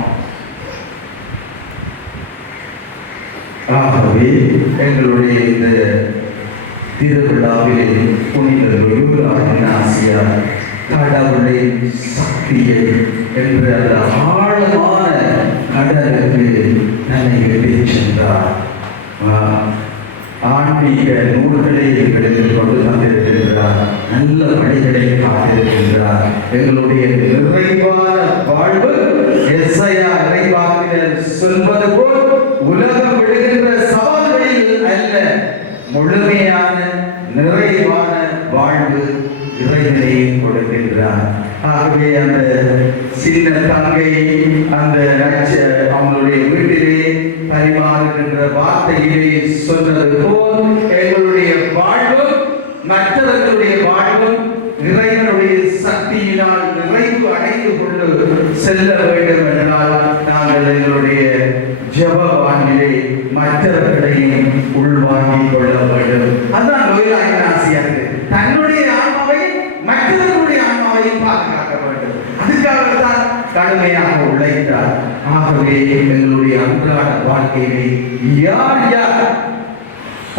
ஆகவே எங்களுடைய இந்த திருவிழாவிலே புனித லோயோலா இக்னாசியார் கடவுளின் சக்தியை என்ற அந்த ஆழமான கடலுக்கு தன்னை எடுத்துச் சென்றார். ஆன்மீக நூல்களை எங்களுக்கு கொண்டு தந்திருக்கின்றார். நல்ல வழிகளை காத்திருக்கின்றார். எங்களுடைய நிறைவான வாழ்வு எஸ்ஐயா இறைவாக்கினர் சொல்வது போல் உலகம் விடுகின்ற சவால்களில் அல்ல, முழுமையான நிறைவான வாழ்வு இறைவனை கொடுக்கின்றார். ஆகவே அந்த சின்ன தங்கை அந்த அவங்களுடைய வீட்டிலே பரிமாறுகின்ற வார்த்தையிலே சொன்னது போல் எங்களுடைய வாழ்வும் மற்றவர்களுடைய வாழ்வும் இறைவனுடைய சக்தியினால் நிறைவு அடைந்து கொண்டு செல்ல வேண்டும் என்றால் நாங்கள் எங்களுடைய ஜெப வாழ்விலே மற்றவர்களையும் உள்வாங்கிக் கொள்ள வேண்டும். அதுதான் லோயோலா இக்னாசியார் தன்னுடைய ஆன்மாவை மற்றவர்களுடைய ஆன்மாவையும் பாதுகாக்க வேண்டும். அதுக்காகத்தான் கடுமையாக உழைத்தார். ஆகவே எங்களுடைய அன்றாட வாழ்க்கையிலே யார் யார்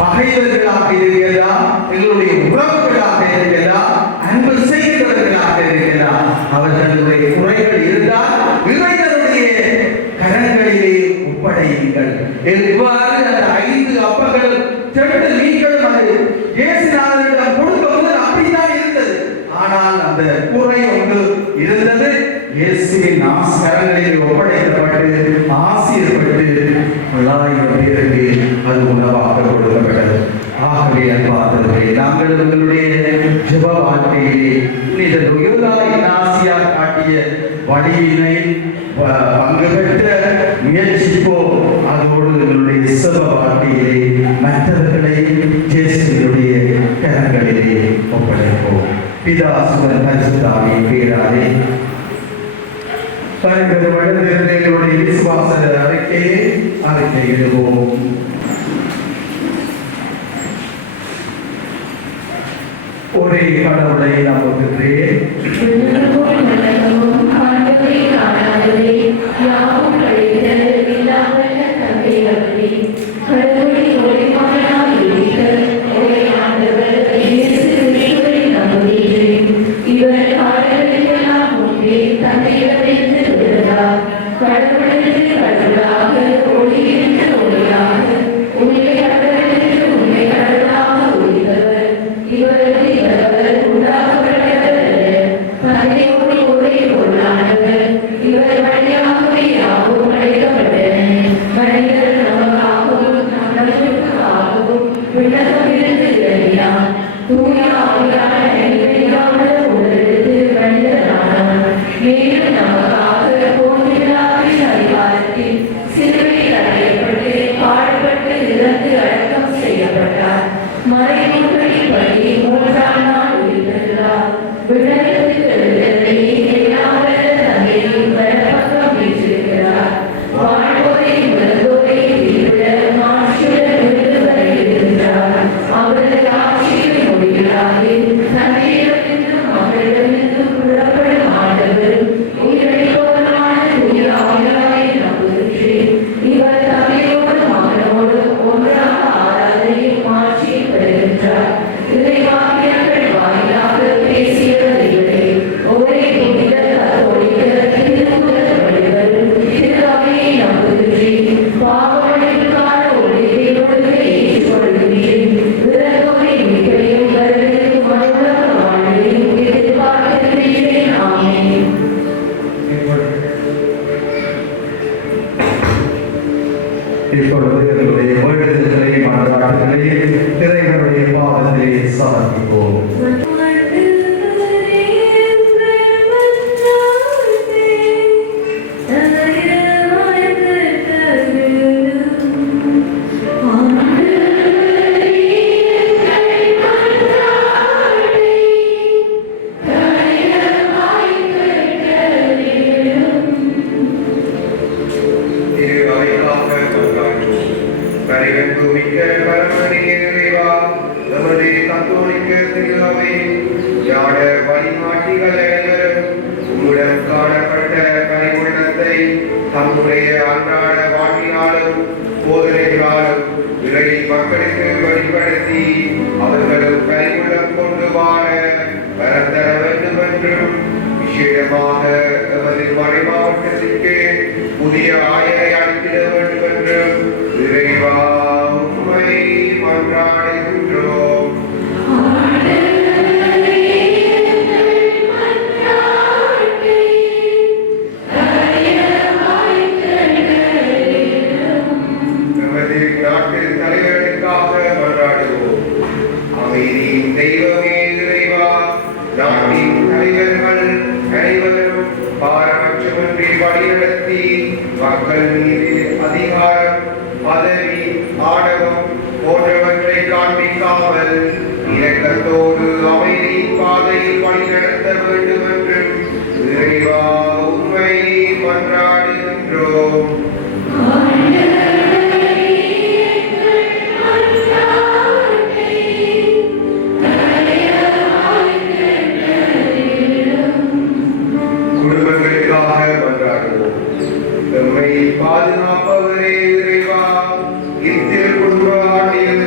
பகைவர்களாக இருக்கலாம், எங்களுடைய உறவுகளாக இருக்கலாம், அன்பு செய்கிறவர்களாக இருக்கலாம், அவர்களுடைய குறைகள் இருந்தால் இறைவனுடைய கரங்களிலே ஒப்படையுங்கள். எவ்வாறு அந்த 5 அப்பங்கள் 2 மீன்களும் அது இயேசுநாதரிடம் கொடுக்கும்போது அப்படித்தான் இருந்தது. ஆனால் அந்த குறை ஒன்று இருந்தது. இயேசுவின் கரங்களில் ஒப்படைக்கப்பட்டு ஆசீர்வதிக்கப்பட்டு 1000 பேருக்கு அது உணவாக கொடுக்கப்பட்டது. ஆகவே அன்பார்ந்தவர்களே, நாங்கள் உங்களுடைய ஜெப வாழ்க்கையிலே புனித லோயோலா இக்னாசியார் காட்டிய வழியினை பங்கு பெற்ற முயற்சிப்போம். அதோடு எங்களுடைய ஜெப வாழ்க்கையிலே மற்றவர்களை இயேசுவினுடைய கரங்களிலே ஒப்படைப்போம். பிதா சுதன் பரிசுத்த ஆவியின் பெயராலே எங்களுடைய விசுவாச அறிக்கையிடுவோம். ஒரே கடவுளை நம்புகின்றேன். கடவுளை மறைமுகப்படி மூன்றாம் நாள் உயிர்த்தெழுந்தார். விண்ணகத்துக்கு எழுந்தருளி எல்லாவற்ற தந்தையும் வலப்பக்கம் வீற்றிருக்கிறார். வாழ்வோரை மருந்தோரை தீவிர மாட்சியுடன் விருது வருகின்றார். அவரது ஆட்சியில் முடிகிறாரே தந்தையிடமிருந்து மகளிடமிருந்து புறப்படும் ஆண்டவர் உயிரளிப்பவருமான தூய ஆவியாரை நம்புகின்றேன். இவர் தந்தையோடு மகனோடு ஒன்றாக ஆராதனையும் மாட்சியும் பெறுகின்றார். இறைவாக்கியர்கள் வாயிலாக பேசியவர் இவரே. ஒரே புனித கத்தோலிக்க திருமுதல் வழிவரும் திரு அவையை நம்புகின்றேன். பாவமன்னிப்புக்கான ஒளியோடு ஏற்றுக்கொள்கின்றேன். இறந்தோரை மீட்பையும் வரவிருக்கும் மறுவுலக வாழ்வையும் எதிர்பார்க்கின்றேன். ஆமென். இப்பொழுது எங்களுடைய வேண்டுதல்களை மன்றாட்டுகளை இறைவனுடைய பாதத்திலே சமர்ப்பிப்போம். தம்முடைய அன்றாட வாழ்வினாலும் போதனைகளாலும் இறை மக்களுக்கு வழிபடுத்தி அவர்களும் கைவுள்ளம் கொண்டு வாழ வரத்தர வேண்டும் என்றும் விசேடமாக எமது மறை மாவட்டத்திற்கு புதிய ஆயரை அளித்திட வேண்டும் என்றும் இறைவா உம்மை மன்றாடுகின்றோம். நாட்டின் தலைவர்களுக்காக மன்றாடுவோம். அமைதியின் தெய்வமே இறைவா, நாட்டின் தலைவர்கள் அனைவரும் பாரபட்சமின்றி வழிநடத்தி மக்கள் மீது அதிகாரம், பதவி, ஆணவம் போன்றவற்றை காண்பிக்காமல் இரக்கத்தோடு அமைதியின் பாதையில் வழிநடத்த வேண்டும் என்றும் இறைவா உம்மை மன்றாடுகின்றோம். பாதுகாப்பவரே இறைவா, இத்திருக்குடும்ப ஆண்டில்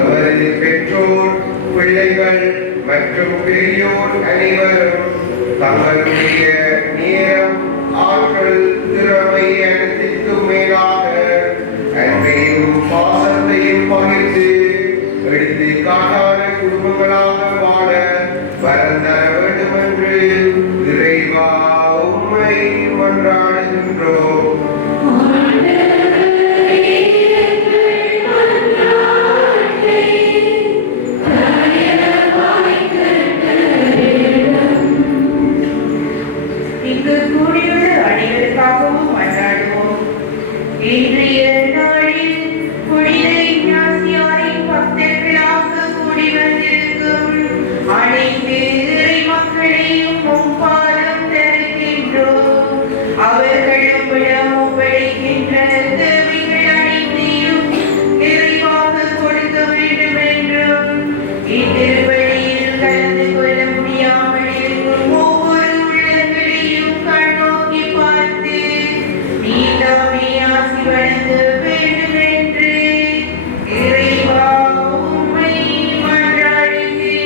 அவரது பெற்றோர், பிள்ளைகள் மற்றும் பெரியோர் அனைவரும் தங்களுடைய நேரம், ஆற்றல், திறமை அனைத்திற்கும் மேலாக அன்பையும் பாசத்தையும் பகிர்ந்து எடுத்துக்காட்டான குடும்பங்களாக வாழ வரந்தர வேண்டும் என்று இறைவா உம்மை மன்றாடுகின்றோம். இங்கு கூடியுள்ள அனைவருக்காகவும் மன்றாடுவோம். இன்றைய நாளில் புனித இஞ்ஞாசியாரின் பக்தர்களாக கூடி வந்திருக்கும் அனைத்து இறை மக்களையும் முப்பாதம் தருகின்றோம். அவர்களும் விழாவும் படிக்கின்ற தேவைகள் அனைத்தையும் நிறைவாக கொடுக்க வேண்டும் என்றும் இத்திருப்பலியில் கலந்து கொள்ள முடியாமல் இருக்கும் ஒவ்வொரு உள்ளங்களையும் கண்ணோக்கி பார்த்து நீதாமே ஆசி வழங்க வேண்டும் என்று இறைவா உம்மை மன்றாடுகின்றோம்.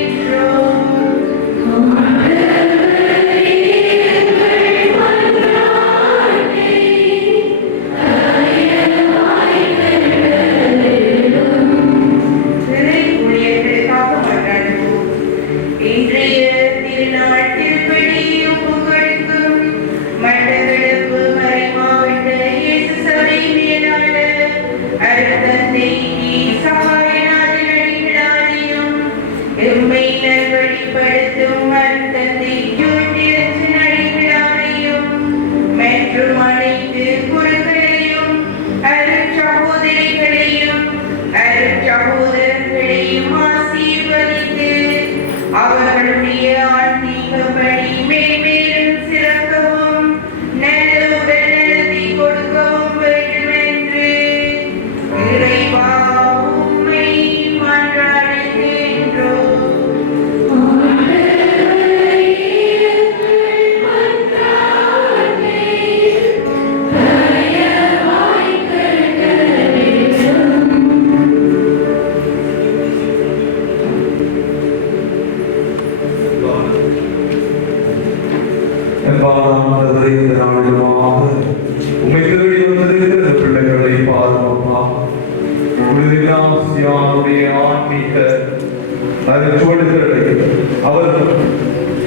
இறை ஊழியர்களுக்காக மன்றாடுவோம். ஆன்மீக அருச்சுவடுகளை அவர்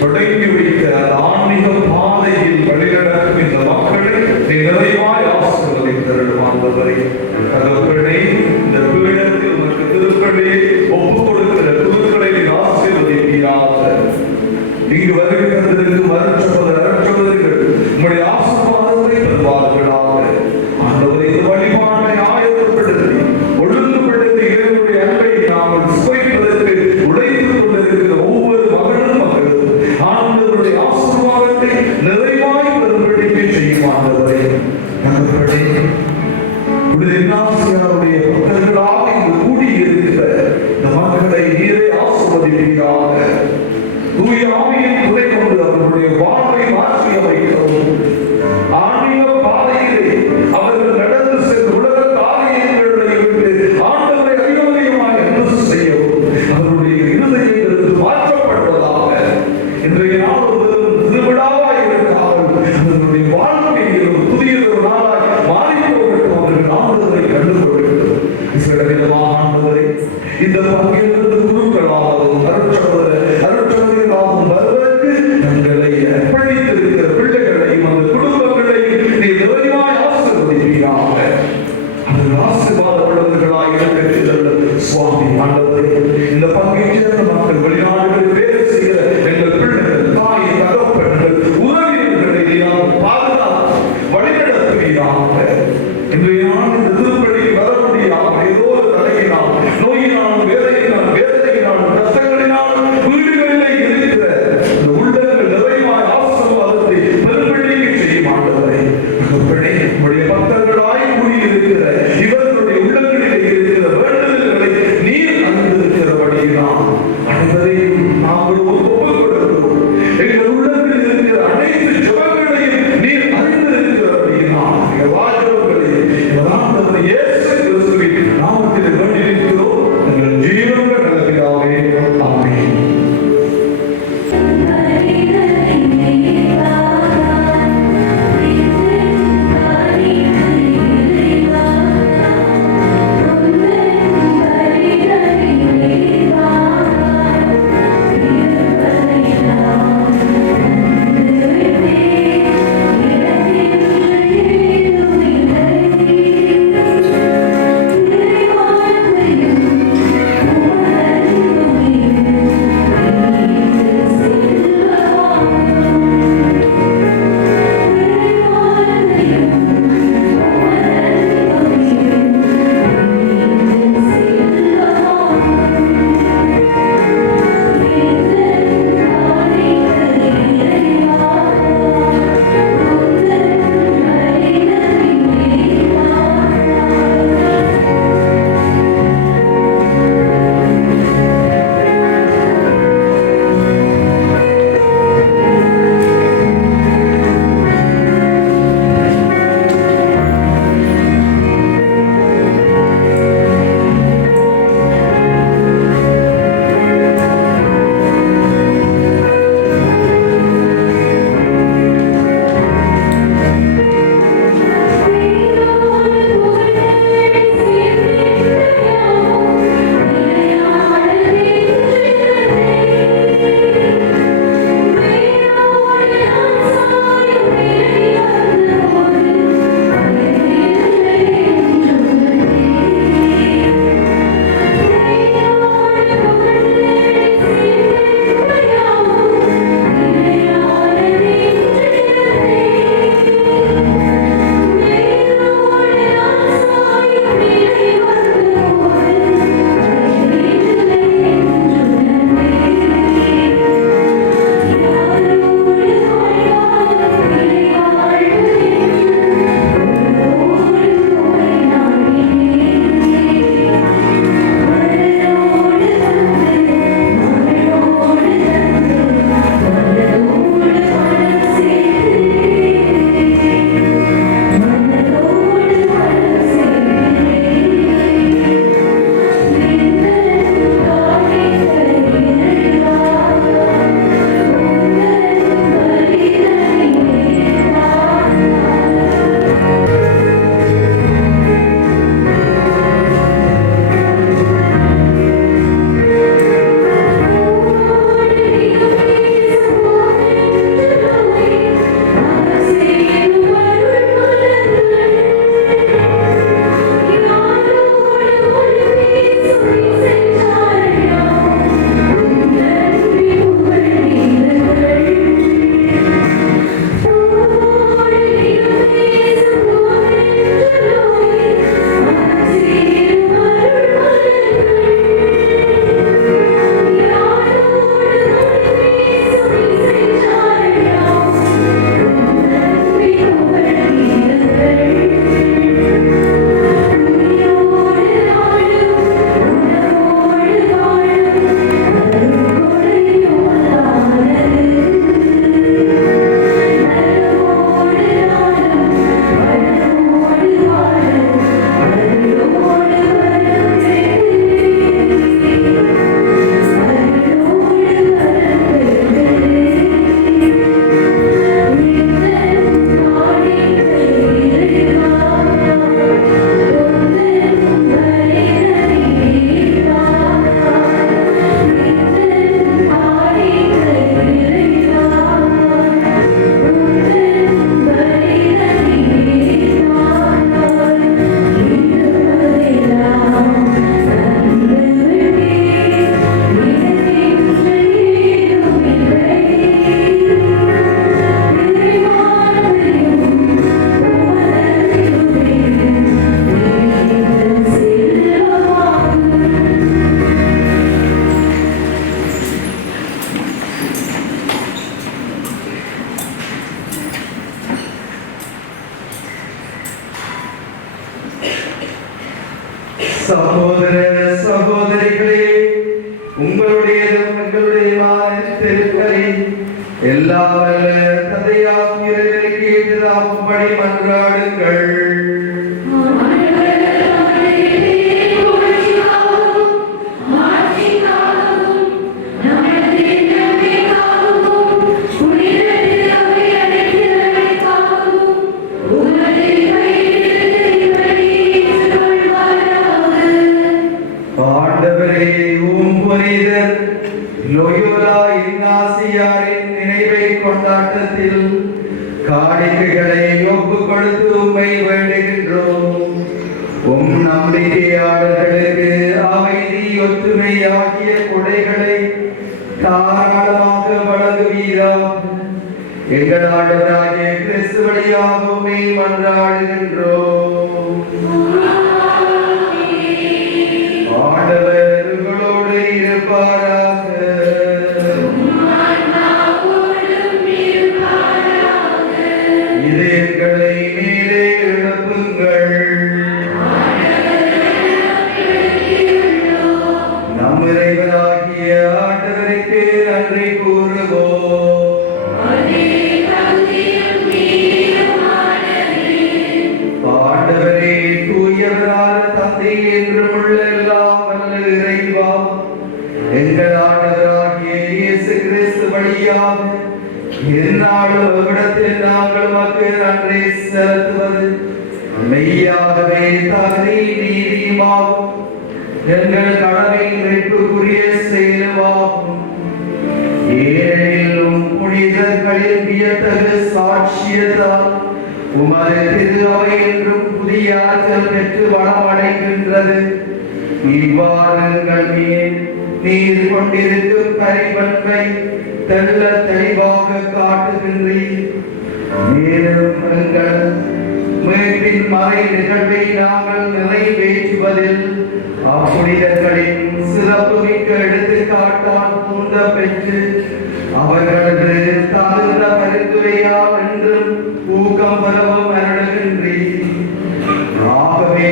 தொடங்கி வைத்த அந்த ஆன்மீக பாதையில் வழிநடக்கும் இந்த மக்களை நீ நிறைவாய் ஆசீர்வதித்தருள்வாண்டவரை. தகப்பனே, இந்த பீடத்தில் உனக்கு திருப்பலியை ஒப்புக் கொடுக்கிற குழுக்களை நீ ஆசீர்வதிப்பீராக. இங்கு வருகிறதற்கு அருட்சகோதரர்கள் உங்களுடைய ஆசீர்வாதத்தை பெறுவார்களாக. ஆண்டவரை, இந்த வழிபாட்டை ஆயத்தப்படுத்தி ஒழுங்குபடுத்தி இறைவனுடைய அன்பை நாங்கள் சுவைப்பதற்கு உழைத்துக் கொண்டிருக்கிற ஒவ்வொரு மகளும் ஆண்டவருடைய ஆசீர்வாதத்தை நிறைவாய் பெறும்படிக்கு செய்யும். ஆண்டவரை, இன்னாசியாருடைய பக்தர்களாக இங்கு கூடியிருக்கிற இந்த மக்களை நீரை ஆசீர்வதிப்பீராக. தூய ஆவியின் துணை கொண்டு அவர்களுடைய வாழ்வை மாற்றி அமைக்கவும். ஆன்மீக பாதையிலே அவர்கள் நடந்து சென்று உலக காரியங்களை விட்டு ஆண்டவரை அறிவுரையுமாய் அன்பு செய்யவும் அவருடைய இருதயங்களுக்கு மாற்றப்படுவதாக. இன்றைய நாள் ஒரு திருவிழாவாய் இருக்காமல் அவர்களுடைய வாழ்க்கையில் ஒரு புதிய ஒரு நாளாய் மாறி போகட்டும். அவர்கள் ஆண்டவரை கண்டுகொள்ளட்டும். சில விதமாக ஆண்டவரை இந்த பங்கிலிருந்து குழுக்களாகவும் அருட்சகோதரர்களாகவும் வருவதற்கு தங்களை அர்ப்பணித்திருக்கிற பிள்ளைகளையும் அந்த குடும்பங்களையும் நீ நிறைவாய் ஆசீர்வதிப்பீராக. அவர்கள் ஆசீர்வாதப்படுவர்களாய் இருக்கின்றனர். சுவாமி ஆண்டவரே, இந்த பங்கை சேர்ந்த மக்கள் வெளிநாடுகளில் வேலை செய்கிற எங்கள் பிள்ளைகள், தாய் தகப்பன்கள், உறவினர்களை நாம் பாதுகாத்து வழிநடத்துவீராக. இன்றைய நாள் இந்த திருப்பலிக்கு வர முடியாமல் ஏதோ ஒரு தலையினால், நோயினாலும், வேதனையினாலும், கஷ்டங்களினாலும் வீடுகளிலே இருக்கிற இந்த உள்ளங்கள் நிறைவாய் ஆசீர்வாதத்தை பெரும்படிக்கு செய்யும். ஆண்டவரே, உங்களுடைய பக்தர்களாய் கூடியிருக்கிற இவர்களுடைய உள்ளங்களிலே இருக்கிற வேண்டுதல்களை நீர் அறிந்திருக்கிறபடியினால் அனைவரையும் நாங்கள் ஒப்புக் கொடுக்கிறோம். எங்கள் உள்ளத்தில் இருக்கிற அனைத்து ஜெபங்களையும் நீர் அறிந்திருக்கிறபடியினால் வாஜகங்களையும் இயேசு கிறிஸ்துவின் நாமத்தில் வேண்டியிருக்கிறோம். எங்கள் ஜீவன் உங்களுடையதும் எங்களுடையமான திருப்பலி எல்லா வல்ல தந்தையாகியவரை கேட்டதாகும்படி மன்றாடுங்கள். ஆண்டவரே, உம் புனிதர் லோயோலா இன்னாசியாரின் நினைவை கொண்டாட்டத்தில் காணிக்கைகளை ஒப்புக் கொடுத்து உம்மை வேண்டுகின்றோம். உம் நம்பிக்கையாளர்களுக்கு அமைதி ஒற்றுமை ஆகிய கொடைகளை தாராளமாக வழங்குவீராக. எங்கள் ஆண்டவராகிய கிறிஸ்து வழியாக உம்மை மன்றாடுகின்றோம். ஆண்டவர் உங்களோடு இருப்பாராக. இதயங்களை மேலே எழுப்புங்கள். நம் இறைவனாகிய ஆண்டவருக்கு நன்றி கூறுவோம். ஆண்டவரே, தூயவரான தந்தை என்றும் உள்ள எல்லாம் வல்ல இறைவா, எங்கள் ஆண்டவராகிய இயேசு கிறிஸ்து வழியாக எந்நாளும் எவ்விடத்தில் நாங்கள் உமக்கு நன்றி செலுத்துவது மெய்யாகவே தகுதி நீதியுமாகும். எங்கள் கடமை மீட்புக்குரிய செயலுமாகும். ஏனெனில் புனிதர்களின் வியத்தகு சாட்சியத்தால் உமது திரு அவை என்றும் புதிய ஆற்றல் பெற்று வளமடைகின்றது. இவ்வாறு எங்கள் மேல் நீர் கொண்டிருக்கும் பரிபண்பை தெள்ள தெளிவாக காட்டுகின்றீர். மேலும் எங்கள் மீட்பின் மறை நிகழ்வை நாங்கள் நிறைவேற்றுவதில் அப்புனிதர்களின் சிறப்புமிக்க எடுத்துக்காட்டால் தூண்ட பெற்று அவர்களது தகுந்த பரிந்துரையால் என்றும் ஊக்கம் பெறவும் அருளுகின்றீர். ஆகவே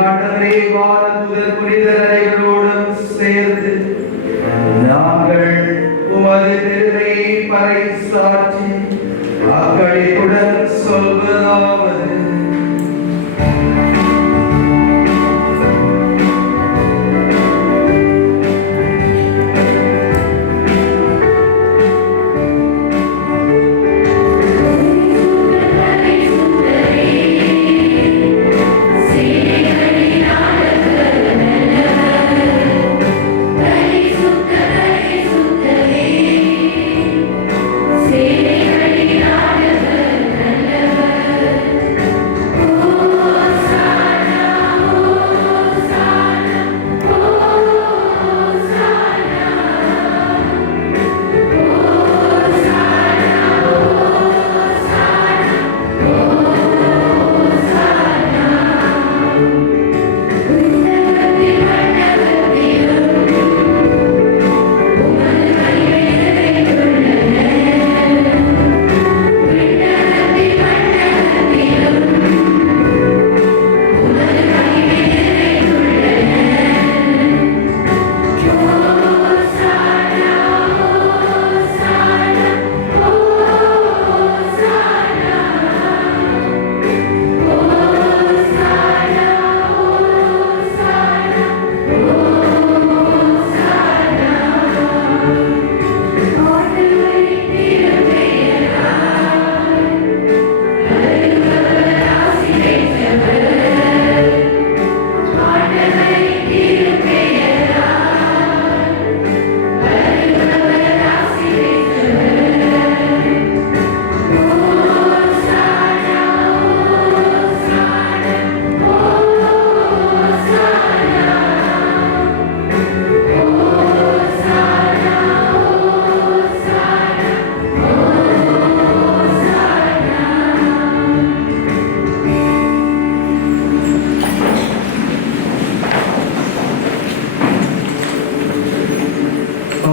ஆண்டவரே, வானதூதர் புனிதர் அனைவரோடும் சேர்ந்து நாங்கள் உமது பெருமையை பறைசாற்றி அக்களிப்புடன் சொல்வதாவது: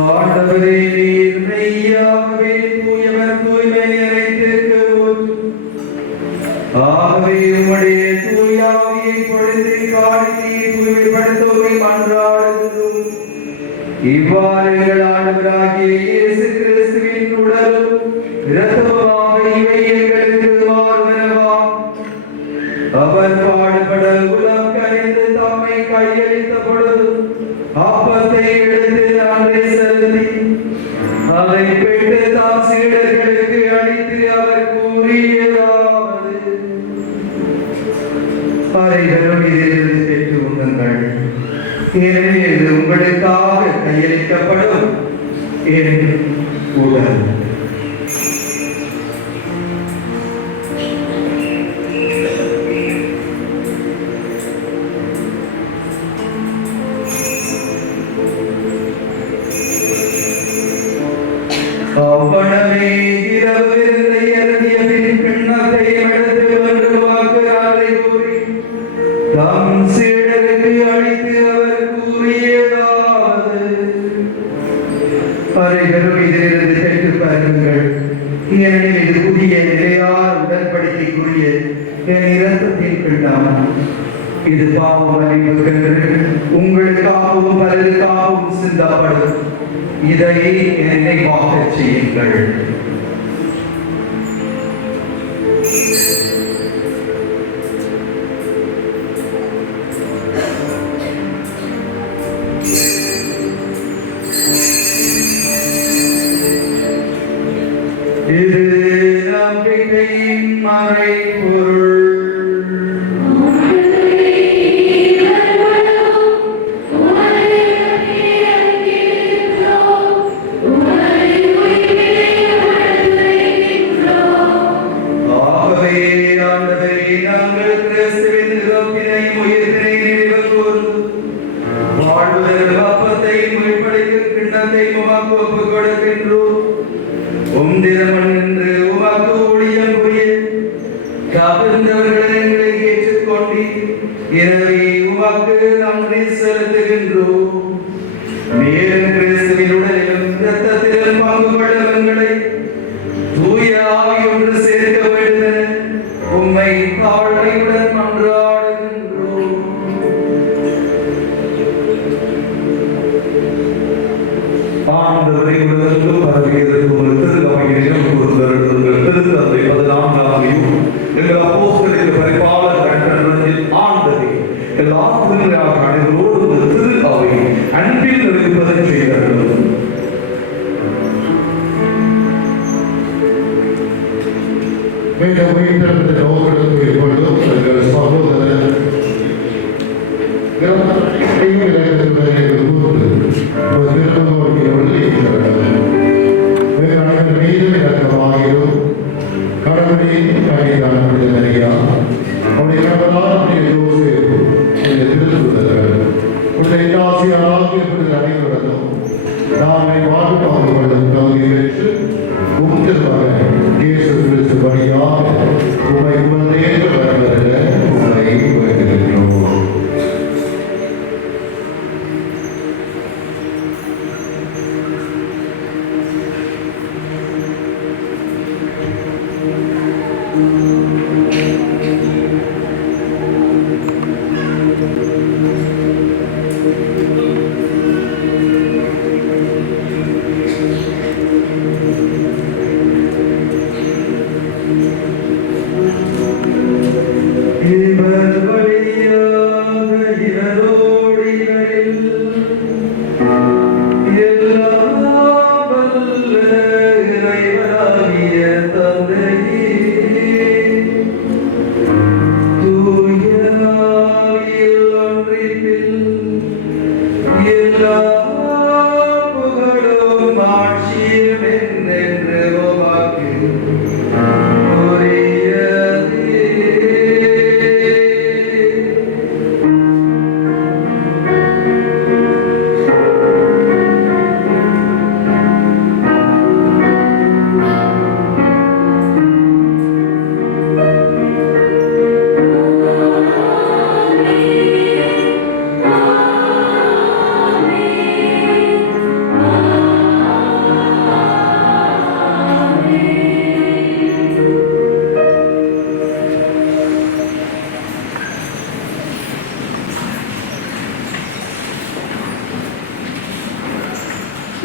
ஆண்டவரே, நீர் மெய்யாகவே தூயவர், தூய்மை நிறைந்திருக்கிறோம். ஆகவே உம்முடைய தூய ஆவியை பொழிந்து காணிக்கையை தூய்மைப்படுத்தவே மன்றாடுகிறோம். இவ்வாறு எங்கள் ஆண்டவராகிய இயேசு கிறிஸ்துவின் உடலும் இரத்தமுமாக இவை எங்களுக்கு மாறுவனவாம். அவர் பாடுபட உலகம் கனிந்து தம்மை கையளித்த பொழுது அப்பத்தை எடுத்து நன்றி செலுத்தி அதை பெற்று தாம் சீடர்களுக்கு அளித்து அவர் கூறியதாவது: அனைவரும் இதிலிருந்து பெற்று உண்ணுங்கள், ஏனெனில் இது உங்களுக்காக கையளிக்கப்படும் என் உடல். அவ்வளவே இரவு விருந்தை அருந்திய பின் கிண்ணத்தை எடுத்து ஒன்று வாக்குறாரை கூறி தம் சீடருக்கு அளித்து அவர் கூறியதாவது: அனைவரும் இதிலிருந்து பெற்று பாருங்கள், ஏனெனில் இது புதிய நிலையார் உடன்படிக்கைக்குரிய என் இரத்தத்தின் கிண்ணம். இது பாவ மன்னிப்புக்கென்று உங்களுக்காகவும் பலருக்காகவும் சிந்தப்படும். இதை நினைவாகச் செய்யுங்கள். இது நம்பிக்கையின் மறைபொருள்.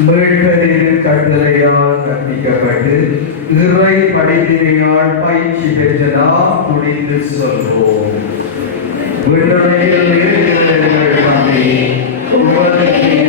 மீட்பரின் கட்டளையால் கற்பிக்கப்பட்டு இறை படிப்பினையால் பயிற்சி பெற்ற நாம் துணிந்து சொல்வோம். விண்ணுலகில் இருக்கிற எங்கள் தந்தையே, உமது பெயர்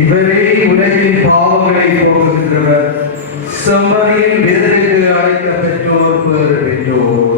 இவரே உலகின் பாவங்களை போக்குகின்றவர். செம்மறியின் விருதுக்கு அழைத்த பெற்றோர் பேறு பெற்றோர்.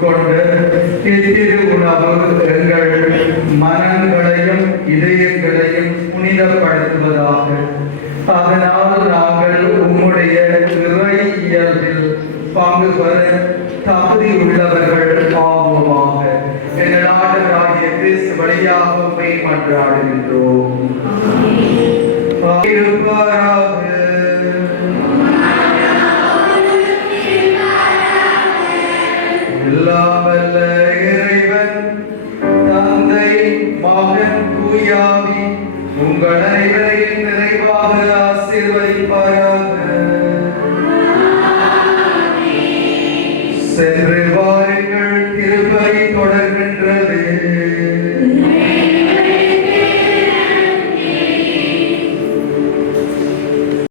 உட்கொண்டு இத்திரு உணவு எங்கள் மனங்களையும் இதயங்களையும் புனிதப்படுத்துவதாக. அதனால் நாங்கள் உம்முடைய இறை இயல்பில் பங்கு பெற தகுதி உள்ளவர்கள் ஆவோமாக. எங்கள் ஆண்டவராகிய கிறிஸ்து வழியாக உம்மை மன்றாடுகின்றோம். இருப்பாராக. எல்லாம் வல்ல இறைவன் தந்தை மகன் தூயாவி உங்கள் அனைவரும்